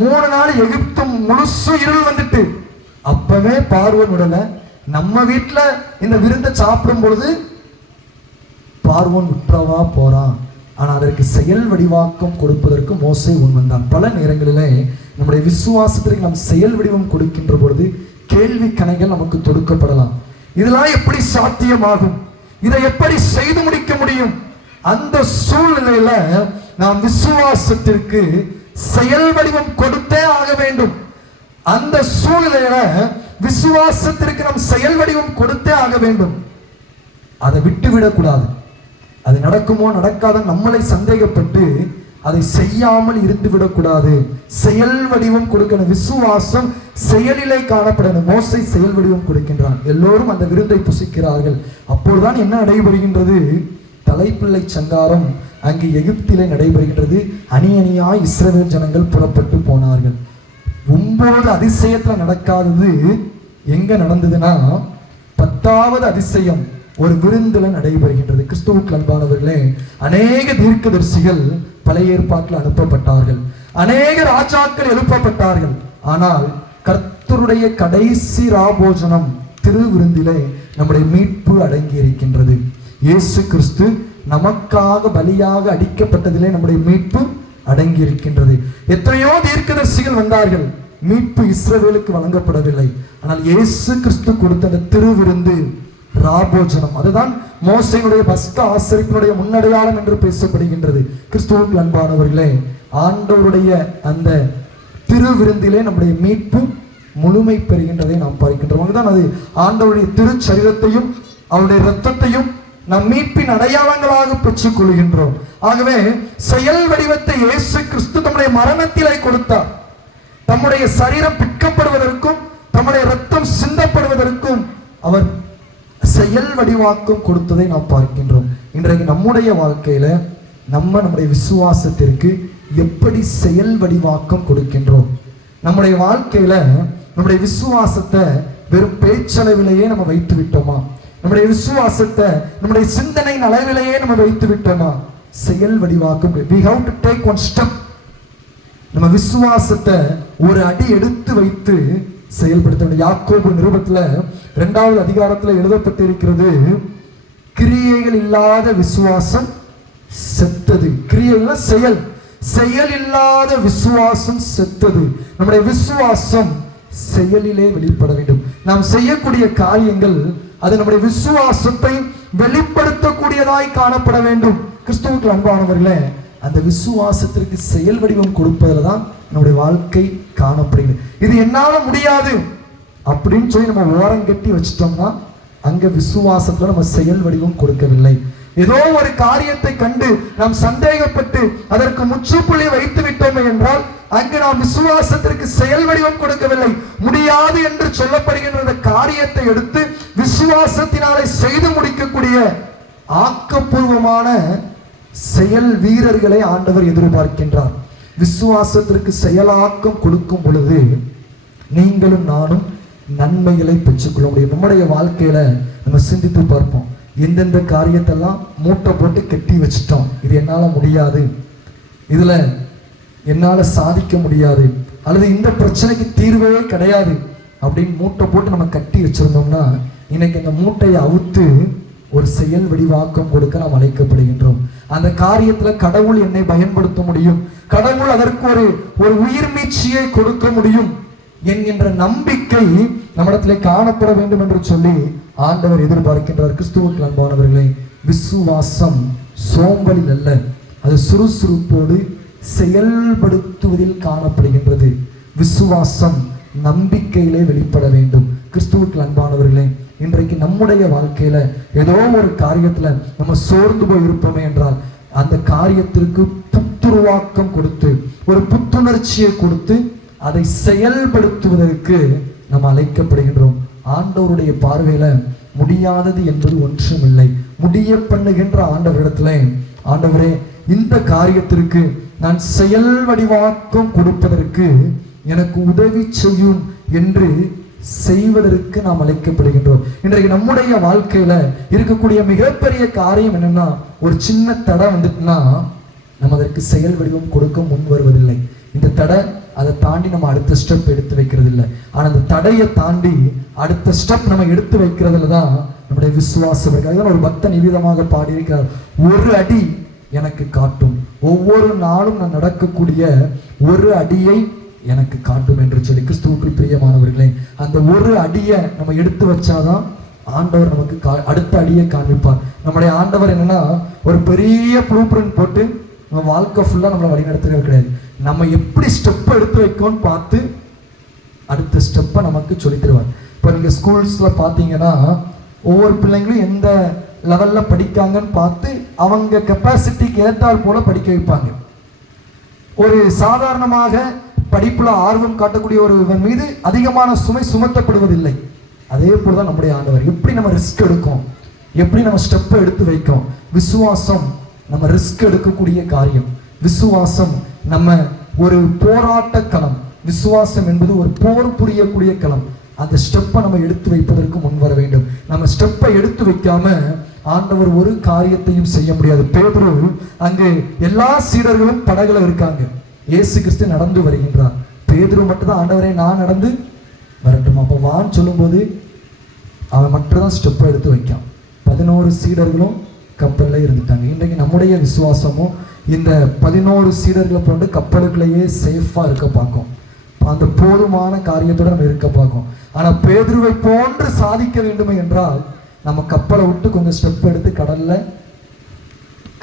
3 நாள் எகிப்து முழுசு இருள் வந்துட்டு அப்பவே பார்வோன் விடல. நம்ம வீட்டுல இந்த விருந்தை சாப்பிடும் பொழுது பார்வோன் விட்டுறவா போறான். ஆனா அதற்கு செயல் வடிவாக்கம் கொடுப்பதற்கு மோசே வந்தான். பல நேரங்களிலே நம்முடைய விசுவாசத்திற்கு நாம் செயல் வடிவம் கொடுக்கின்ற பொழுது கேள்வி கணைகள் நமக்கு தொடுக்கப்படலாம். இதெல்லாம் எப்படி சாத்தியமாகும்? இதை எப்படி செய்து முடிக்க முடியும்? அந்த சூழ்நிலையில நாம் விசுவாசத்திற்கு செயல் வடிவம் கொடுத்தே ஆக வேண்டும். அந்த சூழ்நிலையில விசுவாசத்திற்கு நாம் செயல் வடிவம் கொடுத்தே ஆக வேண்டும். அதை விட்டுவிடக் கூடாது. அது நடக்குமோ நடக்காத நம்மளை சந்தேகப்பட்டு அதை செய்யாமல் இருந்து விடக்கூடாது. செயல் வடிவம் கொடுக்கணும். விசுவாசம் செயலிலே காணப்படணும். மோசை செயல் வடிவம் கொடுக்கின்றான். எல்லோரும் அந்த விருந்தை புசிக்கிறார்கள். அப்பொழுதுதான் என்ன நடைபெறுகின்றது? தலைப்பிள்ளை சங்காரம் அங்கு எகிப்திலே நடைபெறுகின்றது. அணி அணியாய் இஸ்ரவேல் ஜனங்கள் புறப்பட்டு போனார்கள். 9 அதிசயத்துல நடக்காதது எங்க நடந்ததுன்னா 10வது அதிசயம் ஒரு விருந்துல நடைபெறுகின்றது. கிறிஸ்துவுக்கு அன்பானவர்களே, அநேக தீர்க்கதரிசிகள் பழைய ஏற்பாட்டில் அனுப்பப்பட்டார்கள், அநேக ராஜாக்கள் எழுப்பப்பட்டார்கள். ஆனால் கர்த்தருடைய கடைசி ராபோஜனம் திருவிருந்திலே நம்முடைய மீட்பு அடங்கி இருக்கின்றது. இயேசு கிறிஸ்து நமக்காக பலியாக அடிக்கப்பட்டதிலே நம்முடைய மீட்பு அடங்கி இருக்கின்றது. எத்தனையோ தீர்க்கதரிசிகள் வந்தார்கள், மீட்பு இஸ்ரவேலுக்கு வழங்கப்படவில்லை. ஆனால் இயேசு கிறிஸ்து கொடுத்த அந்த திருவிருந்து ராபோஜனம், அதுதான் மோசேயுடைய பஸ்கா ஆசரிப்பினுடைய முன்னடையாளம் என்று பேசப்படுகின்றது. கிறிஸ்துவுக்கு அன்பானவர்களே, ஆண்டவருடைய அந்த திருவிருந்திலே நம்முடைய மீட்பு முழுமை பெறுகின்றதை நாம் பார்க்கின்றோம். அதுதான் அது ஆண்டவருடைய திருச்சரீரத்தையும் அவருடைய இரத்தத்தையும் நம் மீட்பின் அடையாளங்களாக பெற்றுக் கொள்கின்றோம். ஆகவே செயல் வடிவத்தை இயேசு கிறிஸ்து தம்முடைய மரணத்திலே கொடுத்தார். தம்முடைய சரீரம் பிற்கப்படுவதற்கும் தம்முடைய இரத்தம் சிந்தப்படுவதற்கும் அவர் செயல் வடிவாக்கம் கொடுத்ததை நாம் பார்க்கின்றோம். இன்றைக்கு நம்முடைய வாழ்க்கையில நம்முடைய விசுவாசத்திற்கு எப்படி செயல் வடிவாக்கம் கொடுக்கின்றோம்? நம்முடைய வாழ்க்கையில நம்முடைய விசுவாசத்தை வெறும் பேச்சளவிலேயே நம்ம வைத்து விட்டோமா? நம்முடைய விசுவாசத்தை நம்முடைய சிந்தனையின் அளவிலேயே நம்ம வைத்து விட்டோமா? செயல் வடிவாக்கம். we have to take one step. நம்ம விசுவாசத்தை ஒரு அடி எடுத்து வைத்து செயல்படுத்த. யாக்கோபு நிருபத்துல 2வது அதிகாரத்துல எழுதப்பட்டிருக்கிறது, கிரியைகள் இல்லாத விசுவாசம் செத்தது. கிரியைகள் செயல், செயல் இல்லாத விசுவாசம் செத்தது. நம்முடைய விசுவாசம் செயலிலே வெளிப்பட வேண்டும். நாம் செய்யக்கூடிய காரியங்கள் அது நம்முடைய விசுவாசத்தை வெளிப்படுத்தக்கூடியதாய் காணப்பட வேண்டும். கிறிஸ்துவுக்கு அன்பானவர்களே, அந்த விசுவாசத்திற்கு செயல் வடிவம் கொடுப்பதில் தான் நம்முடைய வாழ்க்கை காணப்படுகிறது. இது என்னால முடியாது அப்படின்னு சொல்லி நம்ம ஓரம் கட்டி வச்சிட்டோம்னா அங்க விசுவாசத்துல நம்ம செயல் வடிவம் கொடுக்கவில்லை. ஏதோ ஒரு காரியத்தை கண்டு நாம் சந்தேகப்பட்டு அதற்கு முற்றுப்புள்ளி வைத்து விட்டோமே என்றால் அங்கு நாம் விசுவாசத்திற்கு செயல் வடிவம் கொடுக்கவில்லை. முடியாது என்று சொல்லப்படுகின்ற காரியத்தை எடுத்து விசுவாசத்தினாலே செய்து முடிக்கக்கூடிய ஆக்கப்பூர்வமான செயல் வீரர்களை ஆண்டவர் எதிர்பார்க்கின்றார். விசுவாசத்திற்கு செயலாக்கம் கொடுக்கும் பொழுது நீங்களும் நானும் நன்மைகளை பெற்றுக்கொள்ள முடியும். நம்முடைய வாழ்க்கையில நம்ம சிந்தித்து பார்ப்போம், எந்தெந்த காரியத்தெல்லாம் மூட்டை போட்டு கட்டி வச்சிட்டோம், இது என்னால முடியாது, இதுல என்னால சாதிக்க முடியாது, அல்லது இந்த பிரச்சனைக்கு தீர்வே கிடையாது அப்படின்னு மூட்டை போட்டு நம்ம கட்டி வச்சிருந்தோம்னா இன்னைக்கு அந்த மூட்டையை அவுத்து ஒரு செயல் வடிவாக்கம் கொடுக்க நாம் அழைக்கப்படுகின்றோம். அந்த காரியத்துல கடவுள் என்னை பயன்படுத்த முடியும், கடவுள் அதற்கு ஒரு உயிர் மீட்சியை கொடுக்க முடியும் என்கின்ற நம்பிக்கை நம்மிடத்திலே காணப்பட வேண்டும் என்று சொல்லி ஆண்டவர் எதிர்பார்க்கின்றார். கிறிஸ்துவுக்கு அன்பானவர்களே, விசுவாசம் சோம்பலில் அல்ல, அது சுறுசுறுப்போடு செயல்படுத்துவதில் காணப்படுகின்றது. விசுவாசம் நம்பிக்கையிலே வெளிப்பட வேண்டும். கிறிஸ்துவுக்கு அன்பானவர்களே, இன்றைக்கு நம்முடைய வாழ்க்கையில ஏதோ ஒரு காரியத்துல நம்ம சோர்ந்து போய் இருப்போமே என்றால் அந்த காரியத்திற்கு புத்துருவாக்கம் கொடுத்து ஒரு புத்துணர்ச்சியை கொடுத்து அதை செயல்படுத்துவதற்கு நாம் அழைக்கப்படுகின்றோம். ஆண்டவருடைய பார்வையில முடியாதது என்பது ஒன்றும் இல்லை. முடிய பண்ணுகின்ற ஆண்டவரிடத்துல, ஆண்டவரே இந்த காரியத்திற்கு நான் செயல் வடிவாக்கம் கொடுப்பதற்கு எனக்கு உதவி செய்யும் என்று செய்வதற்கு நாம் அழைக்கப்படுகின்றோம். இன்றைக்கு நம்முடைய வாழ்க்கையில இருக்கக்கூடிய மிகப்பெரிய காரியம் என்னன்னா, ஒரு சின்ன தடை வந்துட்டுனா நம்ம அதற்கு செயல் வடிவம் கொடுக்க முன் வருவதில்லை. இந்த தடை அதை தாண்டி நம்ம அடுத்த ஸ்டெப் எடுத்து வைக்கிறது இல்லை. ஆனா அந்த தடையை தாண்டி அடுத்த ஸ்டெப் நம்ம எடுத்து வைக்கிறதுல தான் நம்முடைய விசுவாசம் இருக்கு. அதுதான் ஒரு பக்தன் இவ்விதமாக பாடியிருக்கிறார், ஒரு அடி எனக்கு காட்டும், ஒவ்வொரு நாளும் நான் நடக்கக்கூடிய ஒரு அடியை எனக்கு காட்டும் என்று சொல்லி. கிறிஸ்துவுக்கு பிரியமானவர்களே, அந்த ஒரு அடியை நம்ம எடுத்து வச்சாதான் ஆண்டவர் நமக்கு அடுத்த அடியை காண்பிப்பார். நம்முடைய ஆண்டவர் என்னன்னா ஒரு பெரிய ப்ளூ பிரிண்ட் போட்டு நம்ம வாழ்க்கை ஃபுல்லா நம்மளை வழிநடத்துறது கிடையாது. நம்ம எப்படி ஸ்டெப்பை எடுத்து வைக்கோன்னு பார்த்து அடுத்த ஸ்டெப்பை நமக்கு சொல்லி தருவார். இப்போ நீங்க ஸ்கூல்ஸ்ல பார்த்தீங்கன்னா ஒவ்வொரு பிள்ளைங்களும் எந்த லெவல்ல படிக்காங்கன்னு பார்த்து அவங்க கெப்பாசிட்டிக்கு ஏற்றால் போல படிக்க வைப்பாங்க. ஒரு சாதாரணமாக படிப்புல ஆர்வம் காட்டக்கூடிய ஒருவன் மீது அதிகமான சுமை சுமத்தப்படுவதில்லை. அதே போலதான் நம்முடைய ஆண்டவர். எப்படி நம்ம ரிஸ்க் எடுக்கும், எப்படி நம்ம ஸ்டெப்பை எடுத்து வைக்கும். விசுவாசம் நம்ம ரிஸ்க் எடுக்கக்கூடிய காரியம். விசுவாசம் நம்ம ஒரு போராட்ட களம். விசுவாசம் என்பது ஒரு போர் புரியக்கூடிய களம். அந்த ஸ்டெப்பை நம்ம எடுத்து வைப்பதற்கு முன் வர வேண்டும். நம்ம ஸ்டெப்பை எடுத்து வைக்காம ஆண்டவர் ஒரு காரியத்தையும் செய்ய முடியாது. பேதுரு அங்கு எல்லா சீடர்களும் படகுல இருக்காங்க, இயேசு கிறிஸ்து நடந்து வருகின்றார். பேதுரு மட்டும் தான், ஆண்டவரே நான் நடந்து வரட்டும் அப்ப வான்னு சொல்லும்போது அவன் மட்டும் தான் ஸ்டெப்பை எடுத்து வைக்கான். 11 சீடர்களும் கப்பல்ல இருந்துட்டாங்க. இன்றைக்கு நம்முடைய விசுவாசமும் இந்த 11 சீடர்களை போன்று கப்பலுக்குள்ளேயே சேஃபா இருக்க பார்க்கும். அந்த போதுமான காரியத்தோட நம்ம இருக்க பார்க்கும். ஆனா பேதுருவை போன்று சாதிக்க வேண்டுமே என்றால் நம்ம கப்பலை விட்டு கொஞ்சம் ஸ்டெப் எடுத்து கடல்ல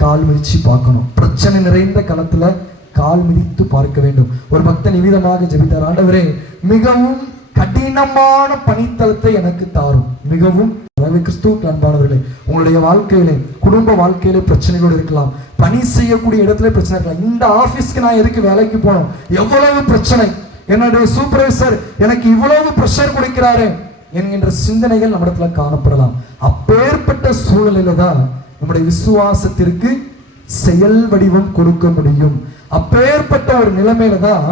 கால் மிதிச்சு பார்க்கணும். பிரச்சனை நிறைந்த களத்துல கால் மிதித்து பார்க்க வேண்டும். ஒரு பக்தன் நிவிதமாக ஜெபித்தார், ஆண்டவரே மிகவும் கடினமான பணித்தளத்தை எனக்கு தாரும். மிகவும் கிறிஸ்துவுக்கு அன்பானவர்களே, உங்களுடைய வாழ்க்கையிலே குடும்ப வாழ்க்கையிலே பிரச்சனைகள் இருக்கலாம், பணி செய்யக்கூடிய இடத்துல பிரச்சனை இருக்கலாம். இந்த ஆபீஸ்க்கு நான் எதுக்கு வேலைக்கு போகணும், எவ்வளவு பிரச்சனை, என்னுடைய சூப்பர்வைசர் எனக்கு இவ்வளவு பிரஷர் கொடுக்கிறாரு என்கின்ற சிந்தனைகள் நம்ம இடத்துல காணப்படலாம். அப்பேற்பட்ட சூழலில தான் நம்முடைய விசுவாசத்திற்கு செயல் வடிவம் கொடுக்க முடியும். அப்பேற்பட்ட ஒரு நிலைமையில தான்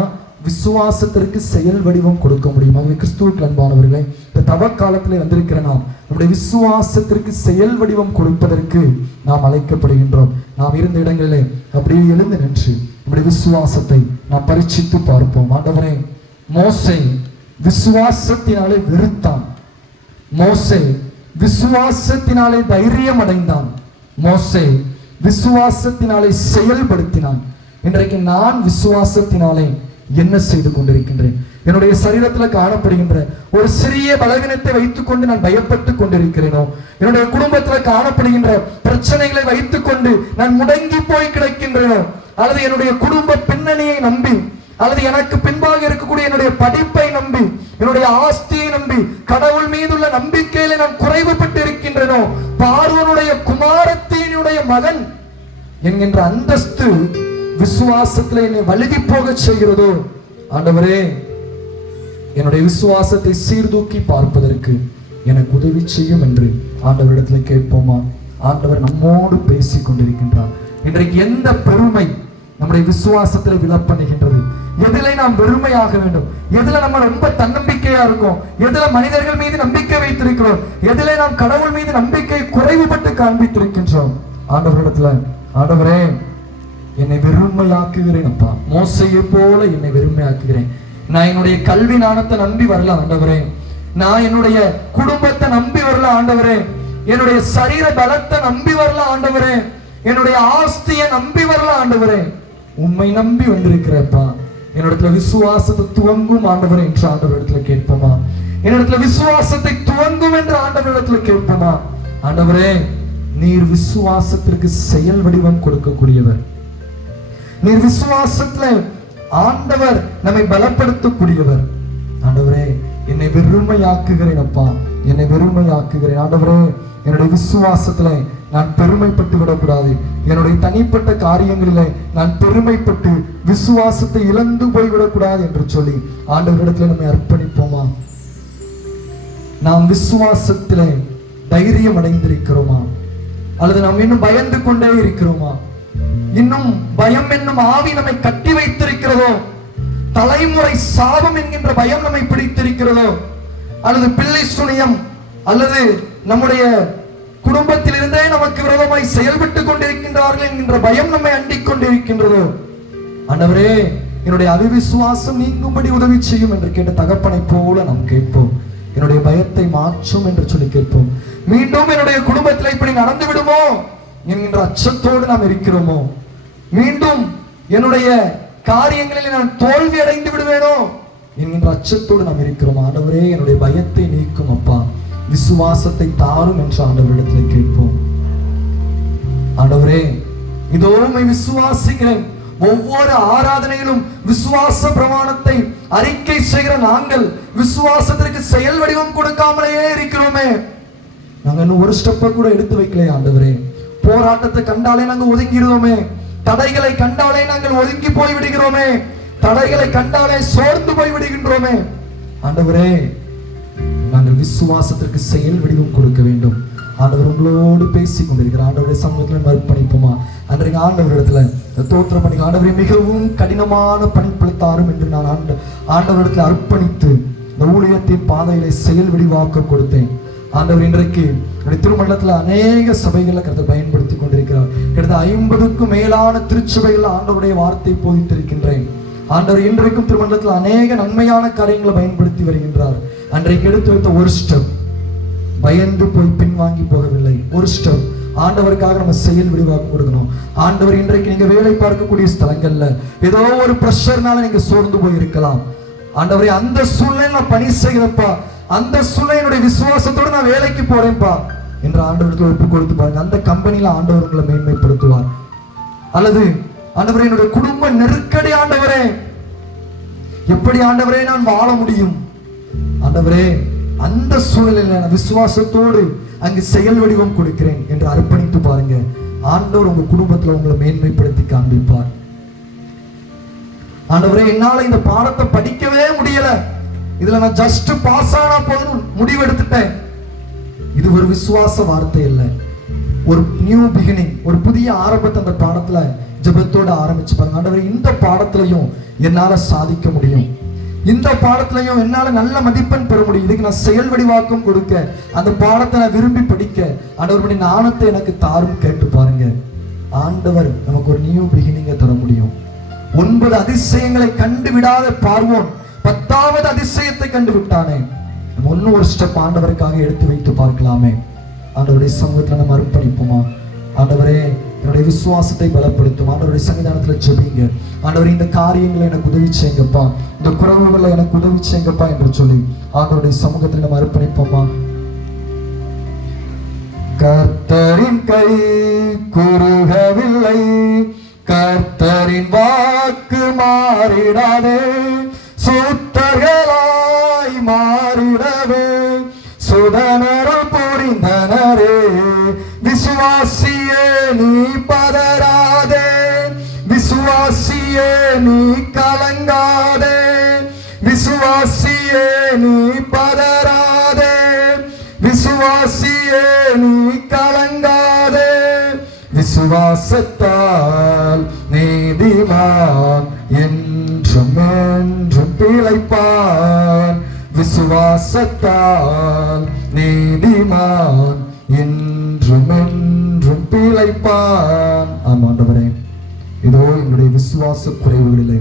விசுவாசத்திற்கு செயல் வடிவம் கொடுக்க முடியும். அவங்க கிறிஸ்துவுக்கு அன்பானவர்களே, இந்த தவ காலத்திலே வந்திருக்கிற நாம் நம்முடைய விசுவாசத்திற்கு செயல் வடிவம் கொடுப்பதற்கு நாம் அழைக்கப்படுகின்றோம். நாம் இருந்த இடங்களிலே அப்படியே எழுந்து நின்று நம்முடைய விசுவாசத்தை நாம் பரீட்சித்து பார்ப்போம். ஆண்டவரே, மோசே விசுவாசத்தினாலே வெறுத்தான், மோசே விசுவாசத்தினாலே தைரியம் அடைந்தான், மோசே விசுவாசத்தினாலே செயல்படுத்தினான். இன்றைக்கு நான் விசுவாசத்தினாலே என்ன செய்து கொண்டிருக்கின்றேன்? என்னுடைய சரீரத்தில் காணப்படுகின்ற ஒரு சிறிய பலவீனத்தை வைத்துக் கொண்டு நான் பயப்பட்டு கொண்டிருக்கிறேனோ? என்னுடைய குடும்பத்தில் காணப்படுகின்ற பிரச்சனைகளை வைத்துக் கொண்டு நான் முடங்கி போய் கிடக்கின்றேனோ? அல்லது என்னுடைய குடும்ப பின்னணியை நம்பி, அல்லது எனக்கு பின்பாக இருக்கக்கூடிய என்னுடைய படிப்பை நம்பி, என்னுடைய ஆஸ்தியை நம்பி, கடவுள் மீதுள்ள நம்பிக்கையில நான் குறைவுபட்டு இருக்கின்றேனோ? பார்வோனுடைய குமாரத்தினுடைய மகன் என்கின்ற அந்தஸ்து விசுவாசத்தில் என்னை வழுதி போக செய்கிறதோ? ஆண்டவரே, என்னுடைய விசுவாசத்தை சீர்தூக்கி பார்ப்பதற்கு எனக்கு உதவி செய்யும் என்று ஆண்டவரிடத்தில் கேட்போமா? ஆண்டவர் நம்மோடு பேசிக் கொண்டிருக்கின்றார். இன்றைக்கு எந்த பெருமை நம்முடைய விசுவாசத்தில் விலப்பண்ணுகின்றது? எதிலே நாம் பெருமையாக வேண்டும்? எதுல நம்ம ரொம்ப தன்னம்பிக்கையா இருக்கோம்? எதுல மனிதர்கள் மீது நம்பிக்கை வைத்திருக்கிறோம்? எதிலே நாம் கடவுள் மீது நம்பிக்கை குறைவுபட்டு காண்பித்திருக்கின்றோம்? ஆண்டவரிடத்துல, ஆண்டவரே, என்னை வெறுமையாக்குகிறேன் அப்பா. மோசையை போல என்னை வெறுமையாக்குகிறேன். நான் என்னுடைய கல்வி ஞானத்தை நம்பி வரல ஆண்டவரே. நான் என்னுடைய குடும்பத்தை நம்பி வரல ஆண்டவரே. என்னுடைய சரீர பலத்தை நம்பி வரல ஆண்டவரே. என்னுடைய ஆஸ்தியை நம்பி வரல ஆண்டவரே. உம்மை நம்பி வந்திருக்கிறப்பா. என்னிடத்துல விசுவாசத்தை துவங்கும் ஆண்டவரே என்று ஆண்டவரிடத்துல கேட்போமா? என்னிடத்துல விசுவாசத்தை துவங்கும் என்று ஆண்டவரிடத்துல கேட்போமா? ஆண்டவரே, நீர் விசுவாசத்திற்கு செயல் வடிவம் கொடுக்கக்கூடியவர். நீர் விசுவாசத்துல ஆண்டவர் நம்மை பலப்படுத்தக்கூடியவர். ஆண்டவரே, என்னை வெறுமையாக்குகிறேன் அப்பா, என்னை வெறுமையாக்குகிறேன். ஆண்டவரே, என்னுடைய விசுவாசத்துல நான் பெருமைப்பட்டு விடக்கூடாது. என்னுடைய தனிப்பட்ட காரியங்களிலே நான் பெருமைப்பட்டு விசுவாசத்தை இழந்து போய்விடக்கூடாது என்று சொல்லி ஆண்டவரிடத்துல நம்மை அர்ப்பணிப்போமா? நாம் விசுவாசத்தில தைரியம் அடைந்திருக்கிறோமா? அல்லது நாம் இன்னும் பயந்து கொண்டே இருக்கிறோமா? இன்னும் பயம் என்னும் ஆவி நம்மை கட்டி வைத்திருக்கிறதோ? தலைமுறை சாபம் என்கின்ற பயம் நம்மை பிடித்திருக்கிறதோ? அல்லது பிள்ளை சுனியம், அல்லது நம்முடைய குடும்பத்திலிருந்தே நமக்கு விரோதமாய் செயல்பட்டு கொண்டிருக்கின்றார்கள் என்கின்ற பயம் நம்மை அண்டிக் கொண்டிருக்கின்றதோ? ஆண்டவரே, என்னுடைய அவிவிசுவாசம் நீங்கும்படி உதவி செய்யும் என்று கேட்ட தகப்பனை போல நாம் கேட்போம். என்னுடைய பயத்தை மாற்றும் என்று சொல்லி கேட்போம். மீண்டும் என்னுடைய குடும்பத்தில் இப்படி நடந்து விடுமோ என்கின்ற அச்சத்தோடு நாம் இருக்கிறோமோ? மீண்டும் என்னுடைய காரியங்களில் நான் தோல்வி அடைந்து விடுவேனோ என்கின்ற அச்சத்தோடு நாம் இருக்கிறோம். ஆண்டவரே, என்னுடைய பயத்தை நீக்கும் அப்பா, விசுவாசத்தை தாரும் என்று ஆண்டவரிடத்தில் கேட்போம். ஆண்டவரே, இதோ உம்மை விசுவாசிக்கிறேன். ஒவ்வொரு ஆராதனையிலும் விசுவாச பிரமாணத்தை அறிக்கை செய்கிற நாங்கள் விசுவாசத்திற்கு செயல் வடிவம் கொடுக்காமலேயே இருக்கிறோமே. நாங்க இன்னும் ஒரு ஸ்டெப்பை கூட எடுத்து வைக்கலையே ஆண்டவரே. போராட்டத்தை கண்டாலே நாங்கள் ஒதுங்கிடுவோமே. தடைகளை கண்டாலே நாங்கள் ஒதுங்கி போய் விடுகிறோமே. தடைகளை கண்டாலே சோர்ந்து போய் விடுகின்றோமே. ஆண்டவரே, நாங்கள் விசுவாசத்திற்கு செயல் வடிவம் கொடுக்க வேண்டும். ஆண்டவர் உங்களோடு பேசிக் கொண்டிருக்கிறார். ஆண்டவருடைய சமூகத்தில் அர்ப்பணிப்போமா? அன்றைக்கு ஆண்டவரிடத்துல தோத்திரம் பண்ணி, ஆண்டவரை மிகவும் கடினமான பணிப்படுத்தாரும் என்று நான் ஆண்டவரிடத்தில் அர்ப்பணித்து இந்த ஊழியத்தின் பாதையிலே செயல் வடிவாக்க கொடுத்தேன். ஆண்டவர் இன்றைக்கு திருமண்டலத்துல அநேக சபைகளை கருத்து பயன்படுத்தி கொண்டிருக்கிறார். கிட்டத்தட்ட 50க்கும் மேலான திருச்சபைகள் ஆண்டவருடைய வார்த்தை போதித்திருக்கின்றேன். ஆண்டவர் இன்றைக்கும் திருமண்டலத்தில் அநேக நன்மையான காரியங்களை பயன்படுத்தி வருகின்றார். அன்றைக்கு எடுத்து வைத்த ஒரு ஸ்டெப், பயந்து போய் பின்வாங்கி போகவில்லை. ஒரு ஸ்டெப் ஆண்டவருக்காக நம்ம செயல் விரிவாக்கம் கொடுக்கணும். ஆண்டவர் இன்றைக்கு நீங்க வேலை பார்க்கக்கூடிய ஸ்தலங்கள்ல ஏதோ ஒரு பிரஷர்னால நீங்க சோர்ந்து போய் இருக்கலாம். ஆண்டவரே, அந்த சூழ்நிலை நான் பணி செய்கிறப்பா, அந்த சூழ்நிலையுடைய விசுவாசத்தோடு நான் வேலைக்கு போறேன்ப்பா என்று ஆண்டவருக்கு ஒப்பு கொடுத்து பாருங்க. அந்த கம்பெனியில ஆண்டவர்களை மேன்மைப்படுத்துவார். அல்லது ஆண்டவரே, என்னுடைய குடும்ப நெருக்கடி ஆண்டவரே, எப்படி ஆண்டவரே நான் வாழ முடியும்? ஆண்டவரே, அந்த சூழ்நிலையில விசுவாசத்தோடு அங்கு செயல் வடிவம் கொடுக்கிறேன் என்று அர்ப்பணித்து பாருங்க. ஆண்டவர் உங்க குடும்பத்துல உங்களை மேன்மைப்படுத்தி காண்பிப்பார். ஆண்டவரே, என்னால இந்த பாடத்தை படிக்கவே முடியல, இதுல நான் ஜஸ்ட் பாஸ் ஆனா போதும் முடிவெடுத்துட்டேன். இது ஒரு விசுவாச வார்த்தை இல்ல, ஒரு நியூ பிகினிங், ஒரு புதிய ஆரம்பத்தை அந்த பாடத்துல ஜெபத்தோட ஆரம்பிச்சு பாருங்க. ஆண்டவரே, இந்த பாடத்திலையும் என்னால சாதிக்க முடியும், இந்த பாடத்திலையும் என்னால நல்ல மதிப்பெண் பெற முடியும், இதுக்கு நான் செயல் வடிவாக்கம் கொடுக்க, அந்த பாடத்தை நான் விரும்பி படிக்க ஆண்டவருடைய ஞானத்தை எனக்கு தாரும் கேட்டு பாருங்க. ஆண்டவர் நமக்கு ஒரு நியூ பிகினிங்கை தர முடியும். 9 அதிசயங்களை கண்டு விடாத பார்வோன் 10வது அதிசயத்தை கண்டு விட்டானே. நம்ம ஒரு ஸ்டெப் ஆண்டவருக்காக எடுத்து வைத்து பார்க்கலாமே. ஆண்டவருடைய சமூகத்துல நம்ம அர்ப்பணிப்போமா? ஆண்டவரே, என்னுடைய விசுவாசத்தை பலப்படுத்தும். ஆண்டவருடைய சன்னிதானத்தில் ஜெபிங்க. ஆண்டவர் இந்த காரியங்களை எனக்கு உதவி செய்யுங்கப்பா, இந்த குறைவுகளை எனக்கு உதவி செய்யுங்கப்பா என்று சொல்லி ஆண்டவருடைய சமூகத்தில் நம்ம அர்ப்பணிப்போமா. கர்த்தரின் கை குறுகவில்லை, கர்த்தரின் வாக்கு மாறிடாதே, சுத்தர்களாய் மாறிடவே சுதனரும் புரிந்தனரே. விசுவாசியே நீ பதறாதே, விசுவாசியே நீ கலங்காதே, விசுவாசியே நீ பதறாதே, விசுவாசியே நீ கலங்காதே. விசுவாசத்தால் நீதிமான் என்றும் என்றும் பிழைப்பான், விசுவாசத்தால் நீதிமான் என்றும் என்றும் பிழைப்பான். ஆண்டவரே, இதோ எங்களுடைய விசுவாச குறைவுகளிலே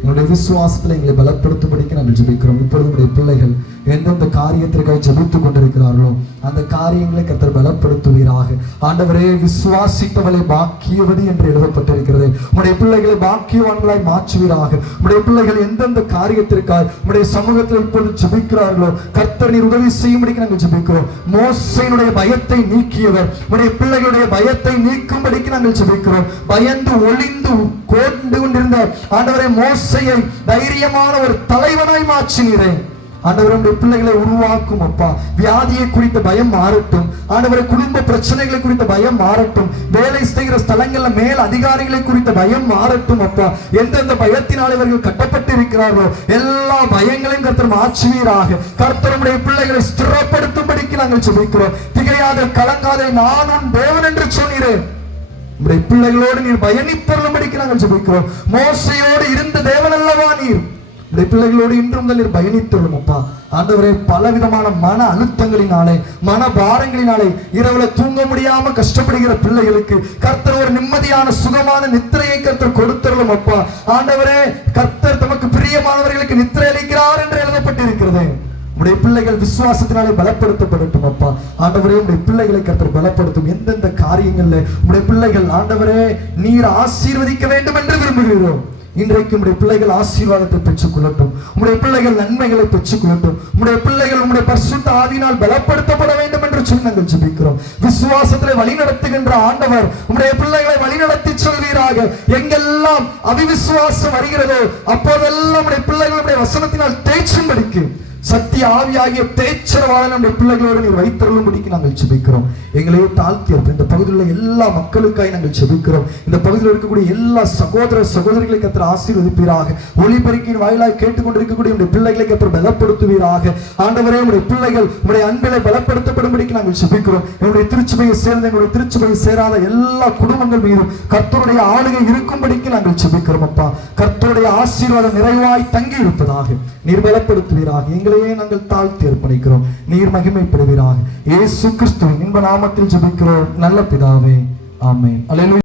உங்களுடைய விசுவாசத்தில் எங்களை பலப்படுத்தும்படிக்கு நாங்கள் ஜெபிக்கிறோம். இப்பொழுது உங்களுடைய பிள்ளைகள் எந்தெந்த காரியத்திற்காக ஜெபித்துக் கொண்டிருக்கிறார்களோ அந்த காரியங்களை கர்த்தர் பலப்படுத்துவீராக. ஆண்டவரே, விசுவாசிப்பவளை பாக்கியவது என்று எழுதப்பட்டிருக்கிறது. உங்களுடைய பிள்ளைகளை பாக்கியவான்களாய் மாற்றுவீராக. உங்களுடைய பிள்ளைகள் எந்தெந்த காரியத்திற்காக உங்களுடைய சமூகத்தில் இப்பொழுது ஜெபிக்கிறார்களோ கர்த்தர் நீர் உதவி செய்யும்படிக்கு நாங்கள் ஜெபிக்கிறோம். மோசேயினுடைய பயத்தை நீக்கியவர் உங்களுடைய பிள்ளைகளுடைய பயத்தை நீக்கும்படிக்கு நாங்கள் ஜெபிக்கிறோம். பயந்து ஒளிந்து கோண்டு கொண்டிருந்த ஆண்டவரே மோசேயை தைரியமான ஒரு தலைவனாய் மாற்றினீரே. ஆண்டவரே, உடைய பிள்ளைகளை உருவாக்கும் அப்பா. வியாதியை குறித்த பயம் மாறட்டும் ஆண்டவரே, குடும்ப பிரச்சனைகளை குறித்த பயம் மாறட்டும், வேலை செய்கிற ஸ்தலங்கள்ல மேல் அதிகாரிகளை குறித்த பயம் மாறட்டும் அப்பா. எந்தெந்த பயத்தினால் இவர்கள் கட்டப்பட்டு இருக்கிறார்களோ எல்லா பயங்களையும் கர்த்தர் மாற்றுவீராக. கர்த்தர் உடைய பிள்ளைகளை ஸ்திரப்படுத்தும்படிக்கு நாங்கள் ஜெபிக்கிறோம். திகையாத கலங்காதே, நான் உன் தேவன் என்று சொன்னீரேன். உடைய பிள்ளைகளோடு நீர் பயணித்தருளும்படிக்கு நாங்கள் ஜெபிக்கிறோம். மோசேயோடு இருந்த தேவன் அல்லவா நீர், உடைய பிள்ளைகளோடு இன்றும் நீர் பயணித்தருளும் அப்பா. ஆண்டவரே, பலவிதமான மன அழுத்தங்களினாலே மன பாரங்களினாலே இரவுல தூங்க முடியாம கஷ்டப்படுகிற பிள்ளைகளுக்கு கர்த்தர் ஒரு நிம்மதியான சுகமான நித்திரையை கர்த்தர் கொடுத்தருளும் அப்பா. ஆண்டவரே, கர்த்தர் தமக்கு பிரியமானவர்களுக்கு நித்திரை அளிக்கிறார் என்று எழுதப்பட்டிருக்கிறது. உடைய பிள்ளைகள் விசுவாசத்தினாலே பலப்படுத்தப்படட்டும் அப்பா. ஆண்டவரே, உடைய பிள்ளைகளை கர்த்தர் பலப்படுத்தும். எந்தெந்த காரியங்கள்ல உடைய பிள்ளைகள் ஆண்டவரே நீர் ஆசீர்வதிக்க வேண்டும் என்று விரும்புகிறோம். இன்றைக்கு உடைய பிள்ளைகள் ஆசீர்வாதத்தை பெற்றுக் கொள்ளட்டும். உடைய பிள்ளைகள் நன்மைகளை பெற்றுக் கொள்ளட்டும். உடைய பிள்ளைகள் உடைய பரிசுத்த ஆவியினால் பலப்படுத்தப்பட வேண்டும் என்று சொல்லி நாங்கள் ஜெபிக்கிறோம். விசுவாசத்திலே வழி நடத்துகின்ற ஆண்டவர் உடைய பிள்ளைகளை வழிநடத்தி சொல்வீராக. எங்கெல்லாம் அவிவிசுவாசம் வருகிறதோ அப்போதெல்லாம் உடைய பிள்ளைகளுடைய வசனத்தினால் தேய்ச்சும்படிக்கு சத்திய ஆவியாகிய தேய்ச்சரவாத நம்முடைய பிள்ளைகளோடு நீர் வைத்தருளும்படிக்கு நாங்கள் ஜெபிக்கிறோம். எங்களையே தாழ்த்தி இந்த பகுதியில் உள்ள எல்லா மக்களுக்காய் நாங்கள் ஜெபிக்கிறோம். இந்த பகுதியில் இருக்கக்கூடிய எல்லா சகோதர சகோதரிகளை கர்த்தர் ஆசீர்வதிப்பீராக. ஒளிபெருக்கின் வாயிலாய் கேட்டுக்கொண்டிருக்கக்கூடிய உடைய பிள்ளைகளை கர்த்தர் பலப்படுத்துவீராக. ஆண்டவரே, உடைய பிள்ளைகள் உடைய அன்பிலை பலப்படுத்தப்படும்படிக்கு நாங்கள் ஜெபிக்கிறோம். எங்களுடைய திருச்சபையை சேர்ந்த எங்களுடைய திருச்சபையை சேராத எல்லா குடும்பங்கள் மீதும் கர்த்தருடைய ஆளுகை இருக்கும்படிக்கு நாங்கள் ஜெபிக்கிறோம் அப்பா. கர்த்தருடைய ஆசீர்வாதம் நிறைவாய் தங்கி இருப்பதாக நீர் பலப்படுத்துவீராக. எங்களையே நாங்கள் தாழ்த்தி அர்ப்பணிக்கிறோம். நீர் மகிமைப்படுவீராக. இயேசு கிறிஸ்துவின் இன்ப நாமத்தில் ஜெபிக்கிறோம் நல்ல பிதாவே, ஆமென். அல்லேலூயா.